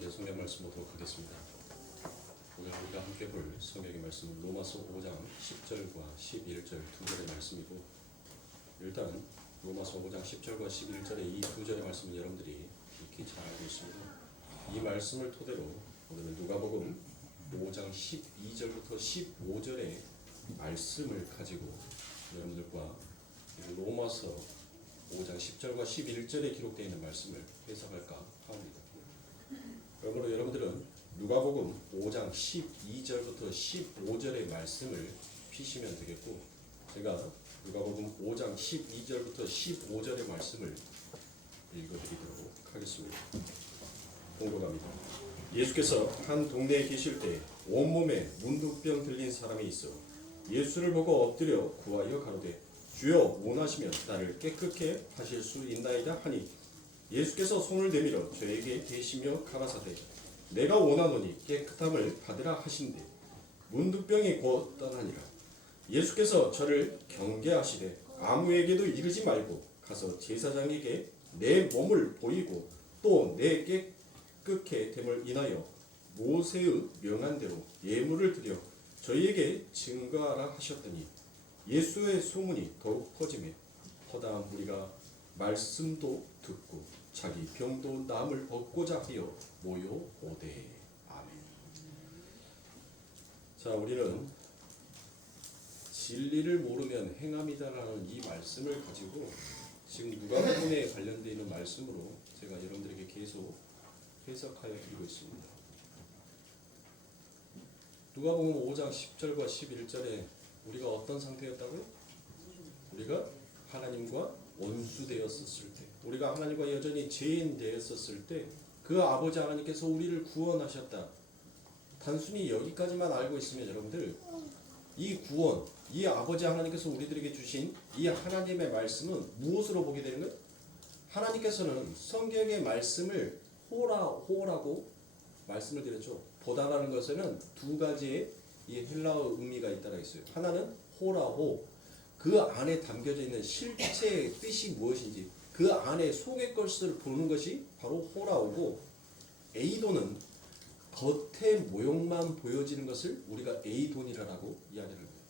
함께 성경 말씀 보도록 하겠습니다. 오늘 우리가 함께 볼 성경의 말씀은 로마서 5장 10절과 11절 두 절의 말씀이고, 일단 로마서 5장 10절과 11절의 이 두 절의 말씀은 여러분들이 익히 잘 알고 있습니다. 이 말씀을 토대로 오늘은 누가복음 5장 12절부터 15절의 말씀을 가지고 여러분들과 로마서 5장 10절과 11절에 기록되어 있는 말씀을 해석할까 합니다. 그러므로 여러분들은 누가복음 5장 12절부터 15절의 말씀을 피시면 되겠고, 제가 누가복음 5장 12절부터 15절의 말씀을 읽어드리도록 하겠습니다. 공독합니다. 예수께서 한 동네에 계실 때 온몸에 문둥병 들린 사람이 있어 예수를 보고 엎드려 구하여 가로되, 주여 원하시면 나를 깨끗게 하실 수 있나이다 하니, 예수께서 손을 내밀어 저에게 대시며 가라사대, 내가 원하노니 깨끗함을 받으라 하신대, 문둥병이 곧 떠나니라. 예수께서 저를 경계하시되 아무에게도 이르지 말고 가서 제사장에게 내 몸을 보이고 또 내 깨끗게 됨을 인하여 모세의 명한대로 예물을 드려 저희에게 증거하라 하셨더니, 예수의 소문이 더욱 퍼지매 허다한 무리가 말씀도 듣고 자기 병도 남을 얻고자 하여 모여오되. 아멘. 자, 우리는 진리를 모르면 행함이다라는 이 말씀을 가지고 지금 누가복음에 관련되어 있는 말씀으로 제가 여러분들에게 계속 해석하여 드리고 있습니다. 누가복음 5장 10절과 11절에 우리가 어떤 상태였다고요? 우리가 하나님과 원수되었었을 때, 우리가 하나님과 여전히 죄인 되었었을 때 그 아버지 하나님께서 우리를 구원하셨다. 단순히 여기까지만 알고 있으면 여러분들, 이 구원, 이 아버지 하나님께서 우리들에게 주신 이 하나님의 말씀은 무엇으로 보게 되는 거예요? 하나님께서는 성경의 말씀을 호라고 말씀을 드렸죠. 보다라는 것에는 두 가지의 이 헬라어 의미가 있다고 했어요. 하나는 호라호, 그 안에 담겨져 있는 실체의 뜻이 무엇인지 그 안에 속의 것을 보는 것이 바로 호라오고, 에이도는 겉의 모형만 보여지는 것을 우리가 에이돈이라고 이야기를 합니다.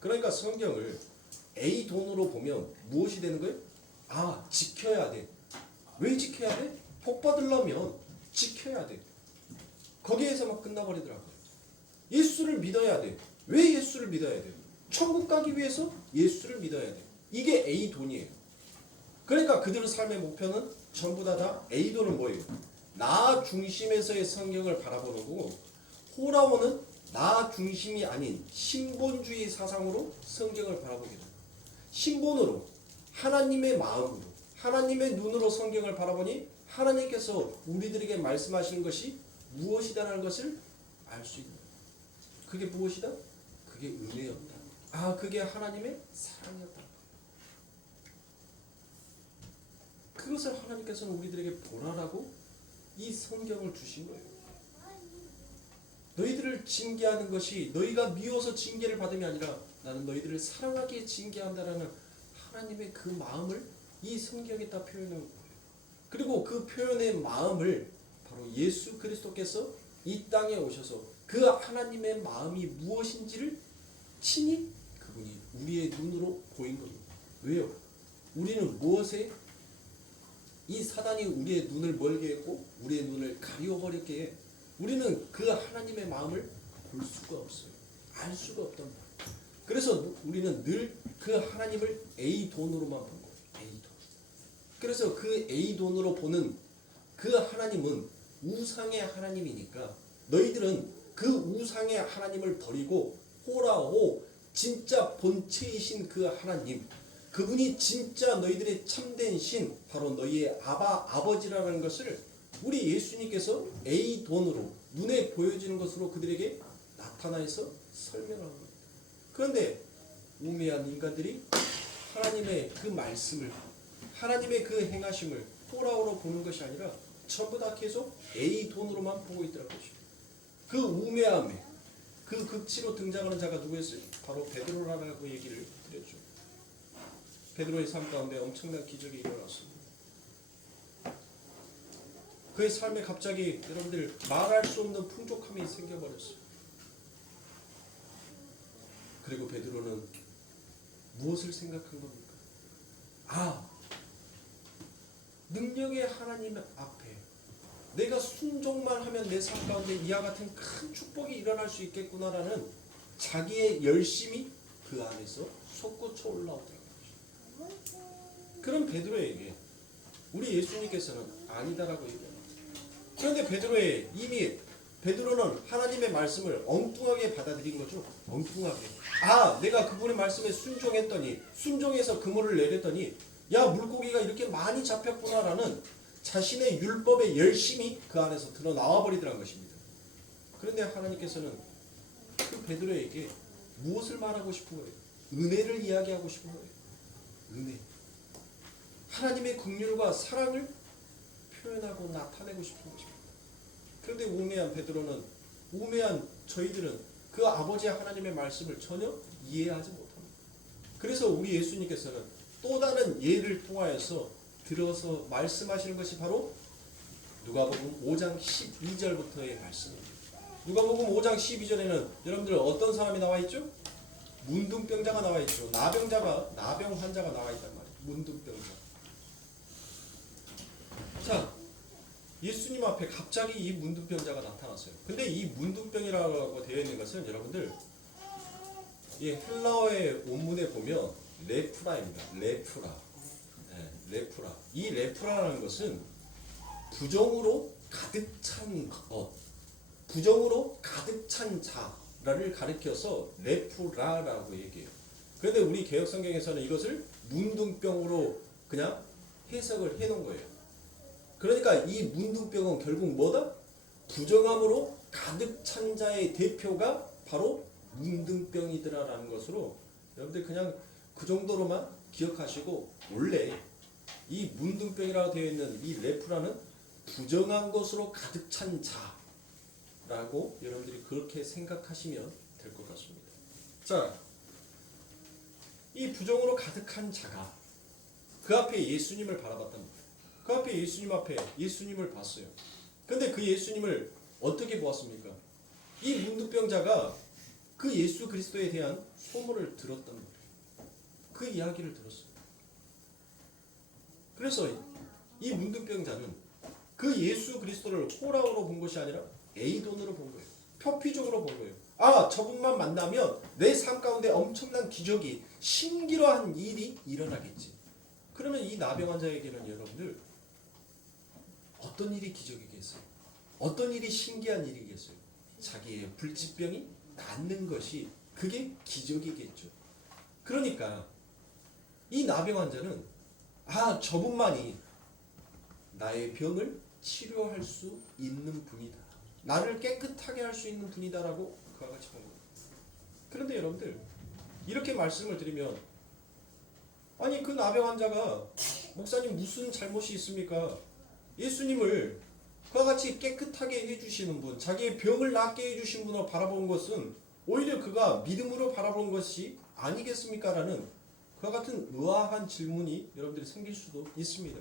그러니까 성경을 에이돈으로 보면 무엇이 되는 거예요? 아, 지켜야 돼. 왜 지켜야 돼? 복 받으려면 지켜야 돼. 거기에서만 끝나버리더라고요. 예수를 믿어야 돼. 왜 예수를 믿어야 돼? 천국 가기 위해서 예수를 믿어야 돼. 이게 A돈이에요. 그러니까 그들의 삶의 목표는 전부 다 A돈은 뭐예요? 나 중심에서의 성경을 바라보는 거고, 호라오는 나 중심이 아닌 신본주의 사상으로 성경을 바라보게 됩니다. 신본으로, 하나님의 마음으로, 하나님의 눈으로 성경을 바라보니 하나님께서 우리들에게 말씀하시는 것이 무엇이다라는 것을 알 수 있는 거예요. 그게 무엇이다? 그게 은혜였다. 아, 그게 하나님의 사랑이었다. 그것을 하나님께서는 우리들에게 보라라고 이 성경을 주신 거예요. 너희들을 징계하는 것이 너희가 미워서 징계를 받음이 아니라 나는 너희들을 사랑하기에 징계한다라는 하나님의 그 마음을 이 성경에다 표현한 거예요. 그리고 그 표현의 마음을 바로 예수 그리스도께서 이 땅에 오셔서 그 하나님의 마음이 무엇인지를 친히 그분이 우리의 눈으로 보인 겁니다. 왜요? 우리는 무엇에 이 사단이 우리의 눈을 멀게 했고 우리의 눈을 가려버리게 해. 우리는 그 하나님의 마음을 볼 수가 없어요. 알 수가 없단 말이에요. 그래서 우리는 늘 그 하나님을 A돈으로만 본 거예요. A돈. 그래서 그 A돈으로 보는 그 하나님은 우상의 하나님이니까 너희들은 그 우상의 하나님을 버리고 호라호, 진짜 본체이신 그 하나님, 그분이 진짜 너희들의 참된 신, 바로 너희의 아버지라는 것을 우리 예수님께서 A돈으로 눈에 보여지는 것으로 그들에게 나타나서 설명하는 겁니다. 그런데 우매한 인간들이 하나님의 그 말씀을, 하나님의 그 행하심을 호라오로 보는 것이 아니라 전부 다 계속 A돈으로만 보고 있더라고요. 그 우매함에 그 극치로 등장하는 자가 누구였어요? 바로 베드로라고 얘기를 드렸죠. 베드로의 삶 가운데 엄청난 기적이 일어났습니다. 그의 삶에 갑자기 여러분들 말할 수 없는 풍족함이 생겨버렸어요. 그리고 베드로는 무엇을 생각한 겁니까? 능력의 하나님 앞에 내가 순종만 하면 내 삶 가운데 이와 같은 큰 축복이 일어날 수 있겠구나라는 자기의 열심이 그 안에서 솟구쳐 올라오더라고요. 그런 베드로에게 우리 예수님께서는 아니다라고 얘기합니다. 그런데 베드로는 하나님의 말씀을 엉뚱하게 받아들인 거죠. 엉뚱하게. 내가 그분의 말씀에 순종해서 그물을 내렸더니 물고기가 이렇게 많이 잡혔구나라는 자신의 율법의 열심이 그 안에서 드러나와 버리더란 것입니다. 그런데 하나님께서는 그 베드로에게 무엇을 말하고 싶은 거예요? 은혜를 이야기하고 싶은 거예요. 은혜. 하나님의 긍휼과 사랑을 표현하고 나타내고 싶은 것입니다. 그런데 우매한 저희들은 그 아버지 하나님의 말씀을 전혀 이해하지 못합니다. 그래서 우리 예수님께서는 또 다른 예를 통하여서 들어서 말씀하시는 것이 바로 누가복음 5장 12절부터의 말씀입니다. 누가복음 5장 12절에는 여러분들 어떤 사람이 나와 있죠? 문둥병자가 나와 있죠. 나병 환자가 나와 있단 말이에요. 문둥병자. 자, 예수님 앞에 갑자기 이 문둥병자가 나타났어요. 근데 이 문둥병이라고 되어 있는 것은 여러분들 헬라어의 원문에 보면 레프라입니다. 레프라. 레프라. 이 레프라라는 것은 부정으로 가득 찬 것, 부정으로 가득 찬 자를 가리켜서 레프라라고 얘기해요. 그런데 우리 개역성경에서는 이것을 문둥병으로 그냥 해석을 해놓은 거예요. 그러니까 이 문둥병은 결국 뭐다? 부정함으로 가득 찬 자의 대표가 바로 문둥병이더라라는 것으로 여러분들 그냥 그 정도로만 기억하시고, 원래 이 문둥병이라고 되어 있는 이 레프라는 부정한 것으로 가득 찬 자라고 여러분들이 그렇게 생각하시면 될 것 같습니다. 자, 이 부정으로 가득한 자가 그 앞에 예수님을 바라봤답니다. 그 앞에 예수님 앞에 예수님을 봤어요. 근데 그 예수님을 어떻게 보았습니까? 이 문둥병자가 그 예수 그리스도에 대한 소문을 들었단 말이에요. 그 이야기를 들었어요. 그래서 이 문둥병자는 그 예수 그리스도를 호랑으로 본 것이 아니라 에이돈으로 본 거예요. 표피적으로 본 거예요. 저분만 만나면 내 삶 가운데 엄청난 기적이, 신기로한 일이 일어나겠지. 그러면 이 나병 환자에게는 여러분들 어떤 일이 기적이겠어요? 어떤 일이 신기한 일이겠어요? 자기의 불치병이 낫는 것이 그게 기적이겠죠. 그러니까 이 나병 환자는 저분만이 나의 병을 치료할 수 있는 분이다. 나를 깨끗하게 할 수 있는 분이다라고 그와 같이 본 겁니다. 그런데 여러분들 이렇게 말씀을 드리면 그 나병 환자가 목사님 무슨 잘못이 있습니까? 예수님을 그와 같이 깨끗하게 해주시는 분, 자기의 병을 낫게 해주신 분으로 바라본 것은 오히려 그가 믿음으로 바라본 것이 아니겠습니까? 라는 그와 같은 의아한 질문이 여러분들이 생길 수도 있습니다.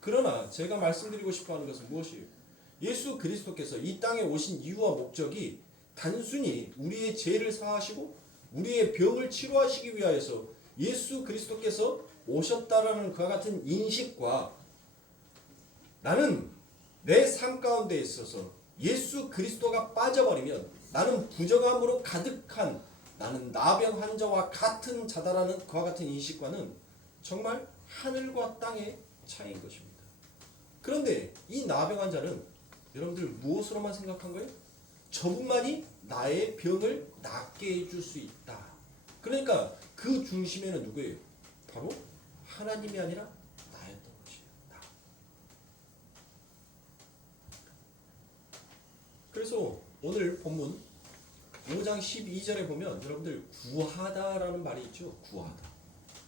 그러나 제가 말씀드리고 싶어하는 것은 무엇이에요? 예수 그리스도께서 이 땅에 오신 이유와 목적이 단순히 우리의 죄를 사하시고 우리의 병을 치료하시기 위하여서 예수 그리스도께서 오셨다라는 그와 같은 인식과, 나는 내 삶 가운데 있어서 예수 그리스도가 빠져버리면 나는 부정함으로 가득한, 나는 나병 환자와 같은 자다라는 그와 같은 인식과는 정말 하늘과 땅의 차이인 것입니다. 그런데 이 나병 환자는 여러분들 무엇으로만 생각한 거예요? 저분만이 나의 병을 낫게 해줄 수 있다. 그러니까 그 중심에는 누구예요? 바로 하나님이 아니라 나였던 것이다. 그래서 오늘 본문 5장 12절에 보면 여러분들 구하다라는 말이 있죠. 구하다.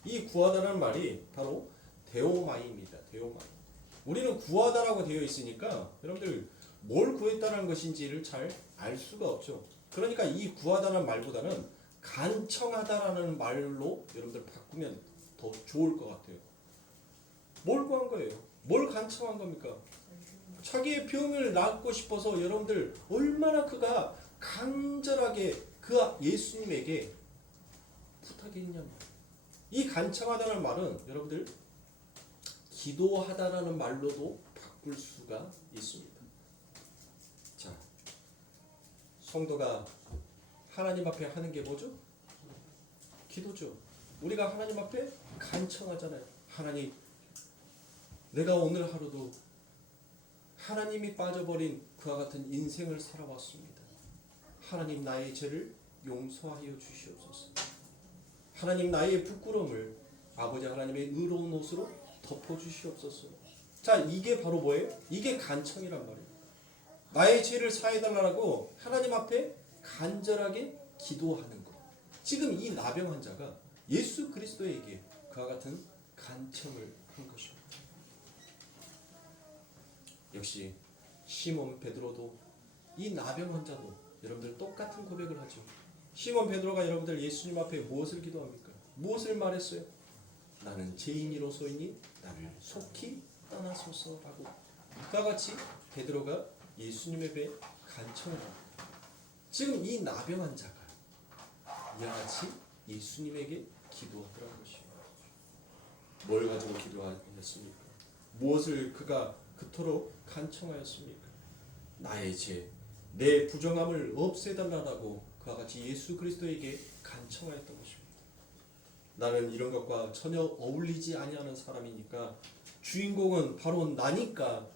이 구하다라는 말이 바로 데오마이입니다. 데오마이. 우리는 구하다라고 되어 있으니까 여러분들 뭘 구했다는 것인지를 잘 알 수가 없죠. 그러니까 이 구하다라는 말보다는 간청하다라는 말로 여러분들 바꾸면 더 좋을 것 같아요. 뭘 구한 거예요? 뭘 간청한 겁니까? 자기의 병을 낫고 싶어서 여러분들 얼마나 그가 간절하게 그 예수님에게 부탁했냐면, 이 간청하다는 말은 여러분들 기도하다라는 말로도 바꿀 수가 있습니다. 자, 성도가 하나님 앞에 하는 게 뭐죠? 기도죠. 우리가 하나님 앞에 간청하잖아요. 하나님, 내가 오늘 하루도 하나님이 빠져버린 그와 같은 인생을 살아왔습니다. 하나님, 나의 죄를 용서하여 주시옵소서. 하나님, 나의 부끄러움을 아버지 하나님의 의로운 옷으로 덮어주시옵소서. 자, 이게 바로 뭐예요? 이게 간청이란 말이에요. 나의 죄를 사해달라고 하나님 앞에 간절하게 기도하는 것. 지금 이 나병 환자가 예수 그리스도에게 그와 같은 간청을 한 것입니다. 역시 시몬 베드로도, 이 나병 환자도 여러분들 똑같은 고백을 하죠. 시몬 베드로가 여러분들 예수님 앞에 무엇을 기도합니까? 무엇을 말했어요? 나는 죄인이로소이니 나를 속히 떠나소서라고. 그와 같이 베드로가 예수님의 배에 간청을 합니다. 지금 이 나병 환자가 이와 같이 예수님에게 기도하더라는 것입니다. 뭘 가지고 기도하였습니까? 무엇을 그가 그토록 간청하였습니까? 나의 죄, 내 부정함을 없애달라고 그와 같이 예수 그리스도에게 간청하였던 것입니다. 나는 이런 것과 전혀 어울리지 아니하는 사람이니까, 주인공은 바로 나니까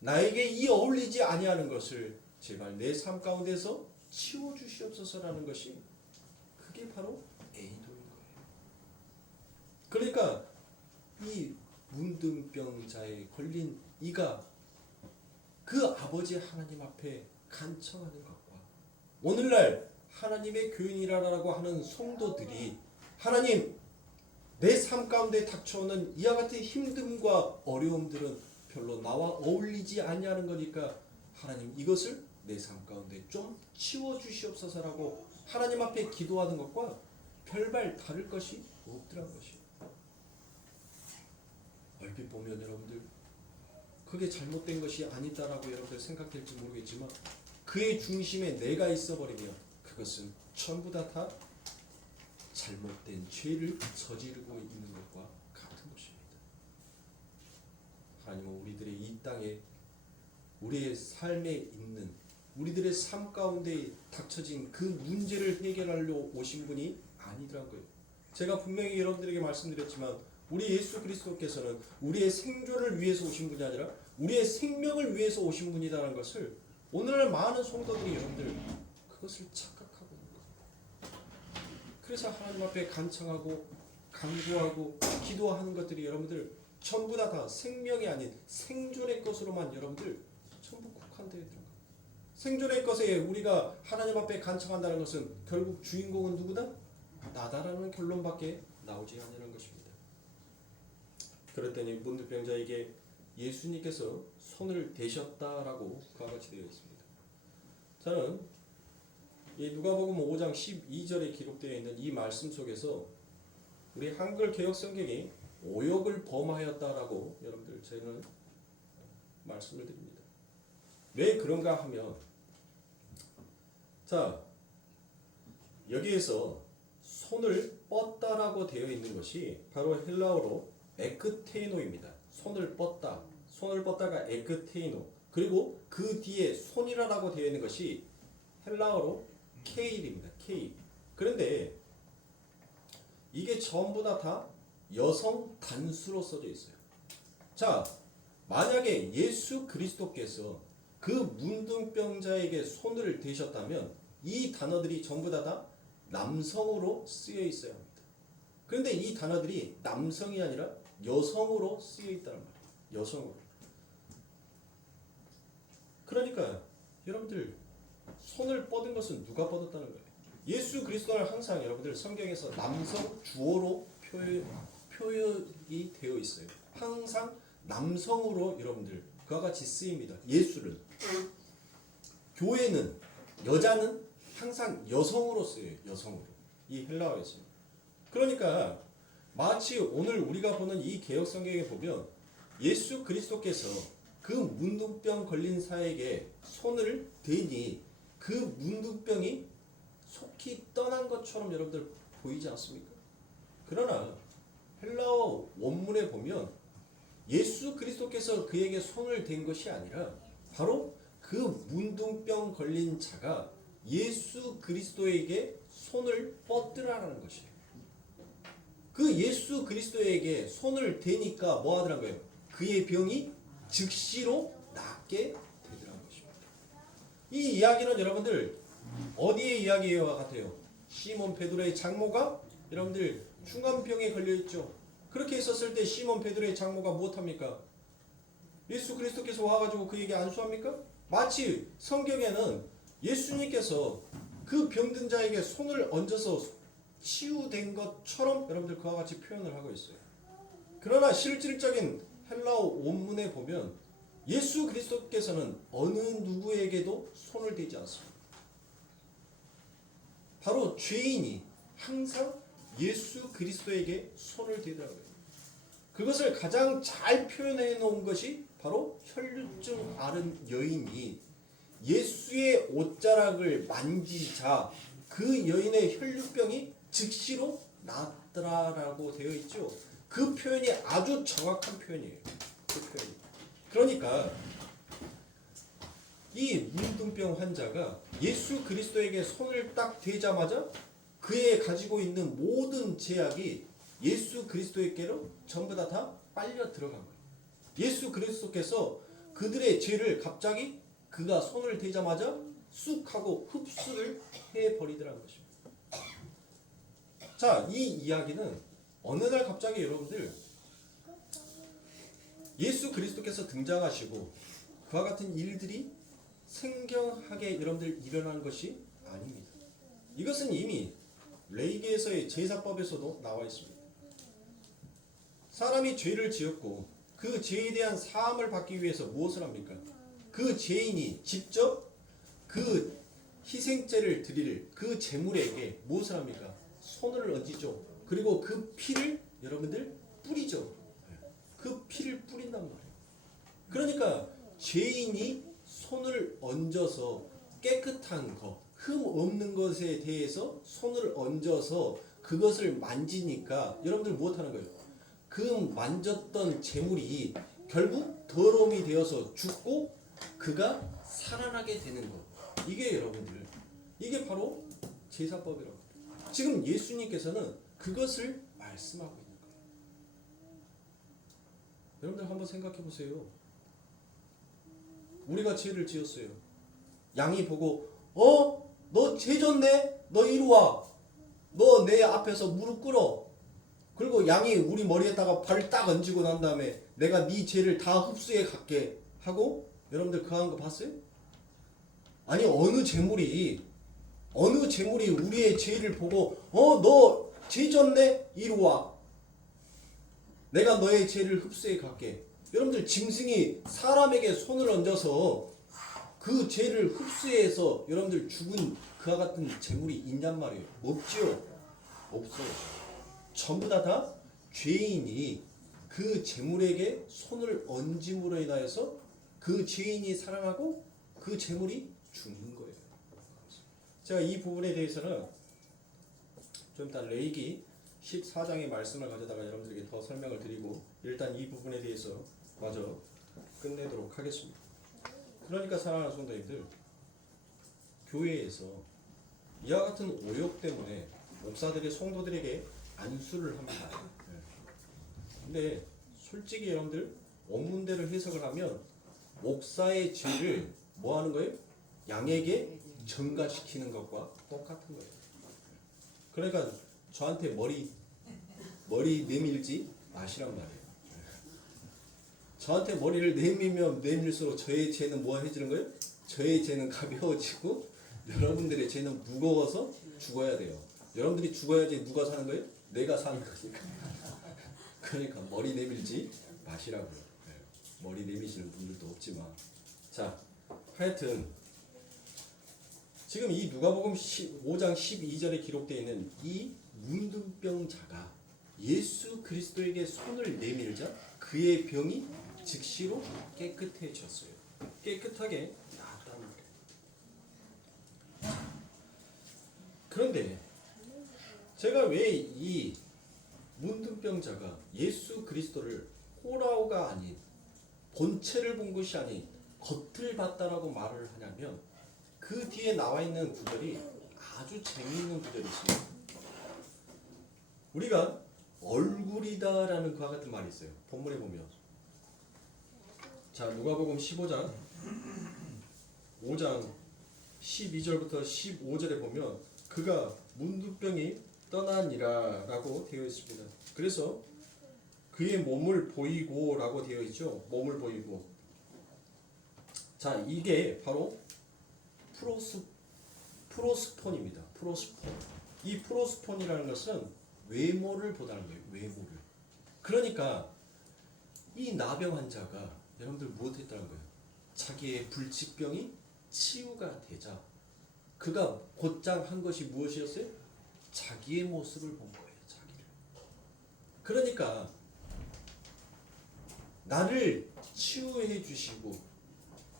나에게 이 어울리지 아니하는 것을 제발 내 삶 가운데서 치워주시옵소서라는 것이, 그게 바로 애도인 거예요. 그러니까 이 문둥병자에 걸린 이가 그 아버지 하나님 앞에 간청하는 것과, 오늘날 하나님의 교인이라고 하는 성도들이 하나님, 내 삶 가운데 닥쳐오는 이와 같은 힘듦과 어려움들은 별로 나와 어울리지 아니하는 거니까 하나님, 이것을 내 삶 가운데 좀 치워주시옵소서라고 하나님 앞에 기도하는 것과 별발 다를 것이 없더라는 것이에요. 얼핏 보면 여러분들 그게 잘못된 것이 아니다라고 여러분들 생각될지 모르겠지만, 그의 중심에 내가 있어버리면 그것은 전부 다 잘못된 죄를 저지르고 있는 것과 같은 것입니다. 하나님은 우리들의 이 땅에, 우리의 삶에 있는, 우리들의 삶 가운데 닥쳐진 그 문제를 해결하려 오신 분이 아니더란 거예요. 제가 분명히 여러분들에게 말씀드렸지만, 우리 예수 그리스도께서는 우리의 생존을 위해서 오신 분이 아니라 우리의 생명을 위해서 오신 분이라는 것을 오늘날 많은 성도들이 여러분들 그것을 착각하고 있는 거예요. 그래서 하나님 앞에 간청하고 간구하고 기도하는 것들이 여러분들 전부 다 생명이 아닌 생존의 것으로만 여러분들 전부 국한되어 있는 거예요. 생존의 것에 우리가 하나님 앞에 간청한다는 것은 결국 주인공은 누구다? 나다라는 결론밖에 나오지 않는 것입니다. 그랬더니 문둥병자에게 예수님께서 손을 대셨다라고 그와 같이 되어 있습니다. 저는 이 누가복음 5장 12절에 기록되어 있는 이 말씀 속에서 우리 한글 개역 성경이 오역을 범하였다라고 여러분들 저는 말씀을 드립니다. 왜 그런가 하면, 자, 여기에서 손을 뻗다라고 되어 있는 것이 바로 헬라어로 에크테이노입니다. 손을 뻗다. 손을 뻗다가 에크테이노. 그리고 그 뒤에 손이라고 되어 있는 것이 헬라어로 케일입니다. 케일. 그런데 이게 전부 다 여성 단수로 써져 있어요. 자, 만약에 예수 그리스도께서 그 문둥병자에게 손을 대셨다면 이 단어들이 전부 다 남성으로 쓰여 있어야 합니다. 그런데 이 단어들이 남성이 아니라 여성으로 쓰여 있다는 말이에요. 여성으로. 그러니까 여러분들 손을 뻗은 것은 누가 뻗었다는 거예요? 예수 그리스도는 항상 여러분들 성경에서 남성 주어로 표현이 되어 있어요. 항상 남성으로 여러분들 그와 같이 쓰입니다. 예수는. 교회는, 여자는 항상 여성으로 쓰여요. 여성으로. 이 헬라어에서. 그러니까 마치 오늘 우리가 보는 이 개역 성경에 보면 예수 그리스도께서 그 문둥병 걸린 사에게 손을 대니 그 문둥병이 속히 떠난 것처럼 여러분들 보이지 않습니까? 그러나 헬라어 원문에 보면 예수 그리스도께서 그에게 손을 댄 것이 아니라 바로 그 문둥병 걸린 자가 예수 그리스도에게 손을 뻗으라는 것이에요. 그 예수 그리스도에게 손을 대니까 뭐 하더란 거예요? 그의 병이 즉시로 낫게 되더라는 것입니다. 이 이야기는 여러분들 어디의 이야기와 같아요? 시몬 베드로의 장모가 여러분들 흉암병에 걸려있죠. 그렇게 있었을 때 시몬 베드로의 장모가 무엇합니까? 예수 그리스도께서 와가지고 그에게 안수합니까? 마치 성경에는 예수님께서 그 병든 자에게 손을 얹어서 치유된 것처럼 여러분들 그와 같이 표현을 하고 있어요. 그러나 실질적인 헬라어 원문에 보면 예수 그리스도께서는 어느 누구에게도 손을 대지 않습니다. 바로 죄인이 항상 예수 그리스도에게 손을 대더라고요. 그것을 가장 잘 표현해 놓은 것이 바로 혈류증 앓은 여인이 예수의 옷자락을 만지자 그 여인의 혈류병이 즉시로 낫더라라고 되어 있죠. 그 표현이 아주 정확한 표현이에요. 그 표현이. 그러니까 이 문둥병 환자가 예수 그리스도에게 손을 딱 대자마자 그의 가지고 있는 모든 제약이 예수 그리스도에게로 전부 다 빨려 들어간 거예요. 예수 그리스도께서 그들의 죄를 갑자기 그가 손을 대자마자 쑥 하고 흡수를 해버리더라는 것입니다. 자, 이 이야기는 어느 날 갑자기 여러분들 예수 그리스도께서 등장하시고 그와 같은 일들이 생경하게 여러분들 일어난 것이 아닙니다. 이것은 이미 레위기에서의 제사법에서도 나와 있습니다. 사람이 죄를 지었고 그 죄에 대한 사함을 받기 위해서 무엇을 합니까? 그 죄인이 직접 그 희생제를 드릴 그 제물에게 무엇을 합니까? 손을 얹이죠. 그리고 그 피를 여러분들 뿌리죠. 그 피를 뿌린단 말이에요. 그러니까 죄인이 손을 얹어서 깨끗한 것, 흠 없는 것에 대해서 손을 얹어서 그것을 만지니까 여러분들 무엇하는 거예요? 그 만졌던 재물이 결국 더러움이 되어서 죽고 그가 살아나게 되는 것. 이게 여러분들, 이게 바로 제사법이라고. 지금 예수님께서는 그것을 말씀하고 있는 거예요. 여러분들 한번 생각해 보세요. 우리가 죄를 지었어요. 양이 보고 너 죄 졌네? 너 이리 와. 너 내 앞에서 무릎 꿇어. 그리고 양이 우리 머리에다가 발을 딱 얹고 난 다음에 내가 네 죄를 다 흡수해 갈게 하고 여러분들 그 하는 거 봤어요? 아니 어느 재물이 우리의 죄를 보고 너 죄 졌네? 이리 와. 내가 너의 죄를 흡수해 갈게. 여러분들 짐승이 사람에게 손을 얹어서 그 죄를 흡수해서 여러분들 죽은 그와 같은 재물이 있냔 말이에요. 없지요? 없어요. 전부 다 죄인이 그 재물에게 손을 얹음으로 인하여서 그 죄인이 살아나고 그 재물이 죽는 거예요. 제가 이 부분에 대해서는 좀 이따 레위기 14장의 말씀을 가져다가 여러분들에게 더 설명을 드리고 일단 이 부분에 대해서 마저 끝내도록 하겠습니다. 그러니까 사랑하는 성도님들, 교회에서 이와 같은 오욕 때문에 목사들이 성도들에게 안수를 합니다. 근데 솔직히 여러분들 원문대로 해석을 하면 목사의 죄를 뭐 하는 거예요? 양에게 전가시키는 것과 똑같은 거예요. 그러니까 저한테 머리 내밀지 마시란 말이에요. 저한테 머리를 내밀면 내밀수록 저의 죄는 뭐 해지는 거예요? 저의 죄는 가벼워지고 여러분들의 죄는 무거워서 죽어야 돼요. 여러분들이 죽어야지 누가 사는 거예요? 내가 사는 거니까. 그러니까 머리 내밀지 마시라고요. 머리 내미시는 분들도 없지만. 자, 하여튼 지금 이 누가복음 5장 12절에 기록되어 있는 이 문둥병자가 예수 그리스도에게 손을 내밀자 그의 병이 즉시로 깨끗해졌어요. 깨끗하게 나았다는 거예요. 그런데 제가 왜 이 문둥병자가 예수 그리스도를 호라오가 아닌 본체를 본 것이 아닌 겉을 봤다라고 말을 하냐면 그 뒤에 나와 있는 구절이 아주 재미있는 구절이 있습니다. 우리가 얼굴이다라는 그와 같은 말이 있어요. 본문에 보면 자 누가복음 15장 5장 12절부터 15절에 보면 그가 문둥병이 떠나니라 라고 되어 있습니다. 그래서 그의 몸을 보이고 라고 되어 있죠. 몸을 보이고. 자 이게 바로 프로스폰입니다. 프로스폰. 이 프로스폰이라는 것은 외모를 보다는 거예요. 외모를. 그러니까 이 나병 환자가 여러분들 무엇했다는 거예요? 자기의 불치병이 치유가 되자 그가 곧장 한 것이 무엇이었어요? 자기의 모습을 본 거예요. 자기를. 그러니까 나를 치유해 주시고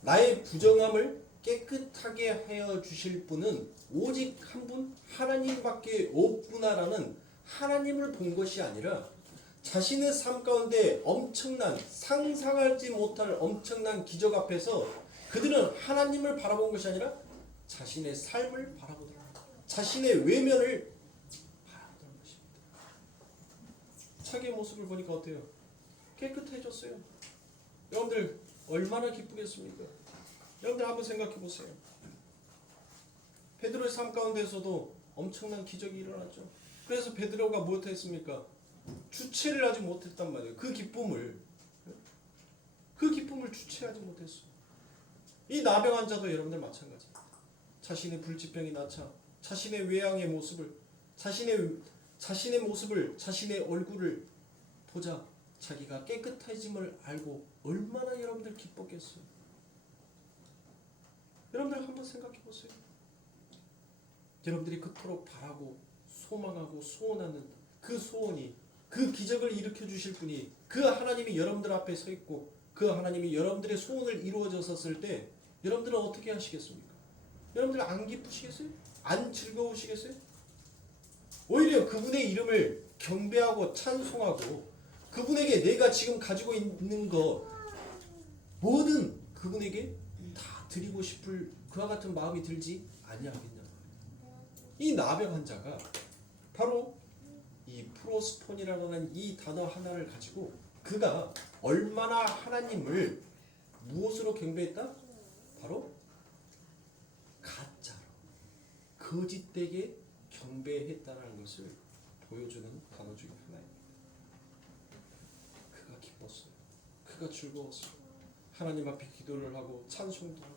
나의 부정함을 깨끗하게 하여 주실 분은 오직 한 분 하나님밖에 없구나라는 하나님을 본 것이 아니라 자신의 삶 가운데 엄청난 상상하지 못할 엄청난 기적 앞에서 그들은 하나님을 바라본 것이 아니라 자신의 삶을 바라보더라. 자신의 외면을 바라보는 것입니다. 자기의 모습을 보니까 어때요? 깨끗해졌어요. 여러분들 얼마나 기쁘겠습니까? 여러분들 한번 생각해 보세요. 베드로의 삶 가운데서도 엄청난 기적이 일어났죠. 그래서 베드로가 무엇했습니까? 주체를 하지 못했단 말이에요. 그 기쁨을 주체하지 못했어. 이 나병 환자도 여러분들 마찬가지입니다. 자신의 불치병이 나차 자신의 외양의 모습을 자신의 모습을 자신의 얼굴을 보자 자기가 깨끗해짐을 알고 얼마나 여러분들 기뻤겠어요. 여러분들 한번 생각해 보세요. 여러분들이 그토록 바라고 소망하고 소원하는 그 소원이 그 기적을 일으켜 주실 분이 그 하나님이 여러분들 앞에 서 있고 그 하나님이 여러분들의 소원을 이루어졌을 때 여러분들은 어떻게 하시겠습니까? 여러분들 안 기쁘시겠어요? 안 즐거우시겠어요? 오히려 그분의 이름을 경배하고 찬송하고 그분에게 내가 지금 가지고 있는 거 뭐든 그분에게 다 드리고 싶을 그와 같은 마음이 들지 아니하겠냐. 이 나병 환자가 바로 이 프로스폰이라는 이 단어 하나를 가지고 그가 얼마나 하나님을 무엇으로 경배했다? 바로 가짜로 거짓되게 경배했다는 것을 보여주는 단어 중에 하나입니다. 그가 기뻤어요. 그가 즐거웠어요. 하나님 앞에 기도를 하고 찬송도 하고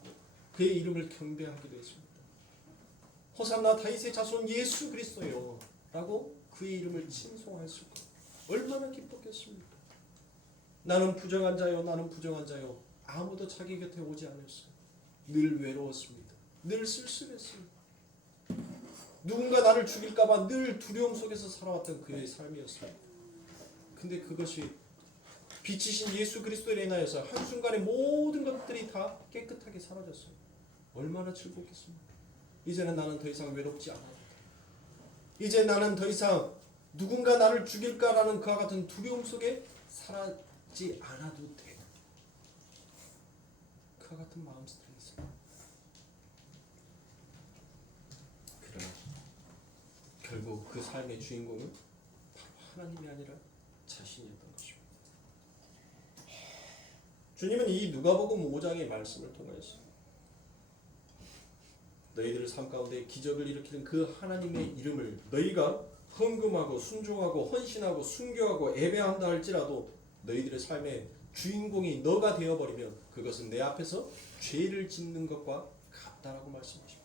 그의 이름을 경배하기도 했습니다. 호산나 다윗의 자손 예수 그리스도요 라고 그의 이름을 칭송했을 거예요. 얼마나 기뻤겠습니까? 나는 부정한 자요 나는 부정한 자요. 아무도 자기 곁에 오지 않았어요. 늘 외로웠습니다. 늘 쓸쓸했어요. 누군가 나를 죽일까봐 늘 두려움 속에서 살아왔던 그의 삶이었습니다. 근데 그것이 빛이신 예수 그리스도에 인하여서 한순간에 모든 것들이 다 깨끗하게 사라졌어요. 얼마나 즐겁겠습니까? 이제는 나는 더 이상 외롭지 않아도 돼. 이제 나는 더 이상 누군가 나를 죽일까라는 그와 같은 두려움 속에 살지 않아도 돼. 그와 같은 마음들이 있어요. 그러나 결국 그 삶의 주인공은 바로 하나님이 아니라 자신이었던 것입니다. 주님은 이 누가복음 5장의 말씀을 통하여서 너희들 삶 가운데 기적을 일으키는 그 하나님의 이름을 너희가 헌금하고 순종하고 헌신하고 순교하고 예배한다 할지라도 너희들의 삶의 주인공이 너가 되어버리면 그것은 내 앞에서 죄를 짓는 것과 같다라고 말씀하십니다.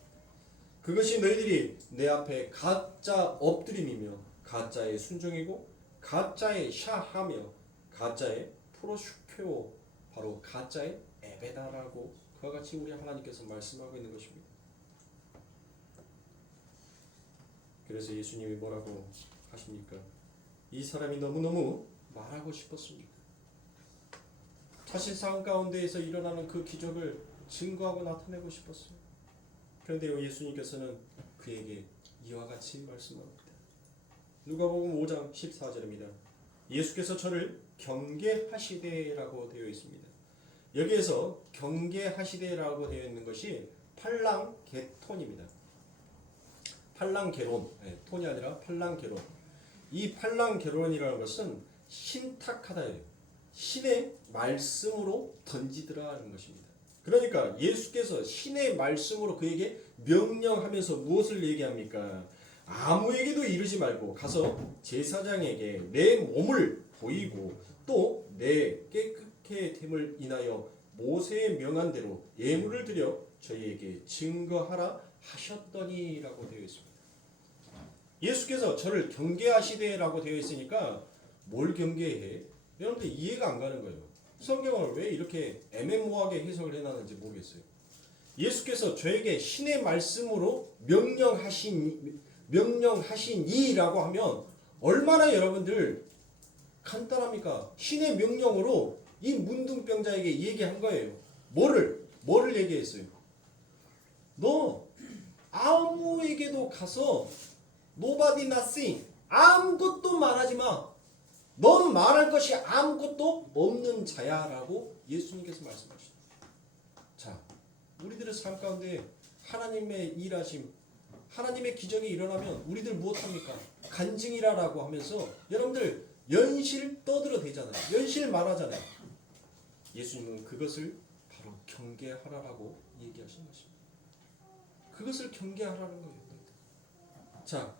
그것이 너희들이 내 앞에 가짜 엎드림이며 가짜의 순종이고 가짜의 샤하며 가짜의 프로슈표 바로 가짜의 에베다라고 그와 같이 우리 하나님께서 말씀하고 있는 것입니다. 그래서 예수님이 뭐라고 하십니까? 이 사람이 너무너무 말하고 싶었습니다. 자신 삶 가운데에서 일어나는 그 기적을 증거하고 나타내고 싶었어요. 그런데 예수님께서는 그에게 이와 같이 말씀합니다. 누가복음 5장 14절입니다. 예수께서 저를 경계하시되라고 되어 있습니다. 여기에서 경계하시되라고 되어 있는 것이 팔랑게톤입니다. 팔랑게론, 톤이 아니라 팔랑게론. 이 팔랑게론이라는 것은 신탁하다예요. 신의 말씀으로 던지더라는 것입니다. 그러니까 예수께서 신의 말씀으로 그에게 명령하면서 무엇을 얘기합니까? 아무에게도 이르지 말고 가서 제사장에게 내 몸을 보이고 또 내 깨끗게 됨을 인하여 모세의 명한 대로 예물을 드려 저희에게 증거하라 하셨더니라고 되어 있습니다. 예수께서 저를 경계하시되라고 되어 있으니까 뭘 경계해? 여러분들 이해가 안 가는 거예요. 성경을 왜 이렇게 애매모호하게 해석을 해놨는지 모르겠어요. 예수께서 저에게 신의 말씀으로 명령하시니라고 하면 얼마나 여러분들 간단합니까? 신의 명령으로 이 문둥병자에게 얘기한 거예요. 뭐를 얘기했어요? 너 아무에게도 가서 nobody nothing 아무것도 말하지 마. 넌 말할 것이 아무것도 없는 자야라고 예수님께서 말씀하시죠. 자, 우리들의 삶 가운데 하나님의 일하심, 하나님의 기적이 일어나면 우리들 무엇합니까? 간증이라고 하면서 여러분들 연실 떠들어대잖아요. 연실 말하잖아요. 예수님은 그것을 바로 경계하라라고 얘기하신 것입니다. 그것을 경계하라는 거예요. 자,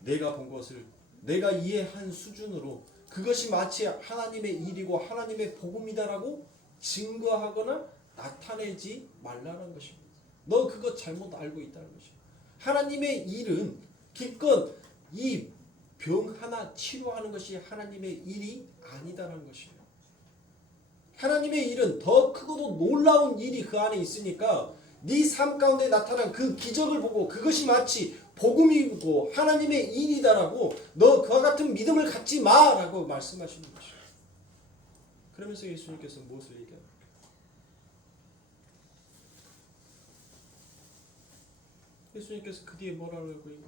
내가 본 것을 내가 이해한 수준으로 그것이 마치 하나님의 일이고 하나님의 복음이다라고 증거하거나 나타내지 말라는 것입니다. 너 그거 잘못 알고 있다는 것입니다. 하나님의 일은 기껏 이 병 하나 치료하는 것이 하나님의 일이 아니다라는 것이에요. 하나님의 일은 더 크고도 놀라운 일이 그 안에 있으니까 네 삶 가운데 나타난 그 기적을 보고 그것이 마치 복음이고 하나님의 일이다라고 너 그와 같은 믿음을 갖지 마라고 말씀하시는 것이에요. 그러면서 예수님께서 무엇을 얘기합니까? 예수님께서 그 뒤에 뭐라고 얘기해요?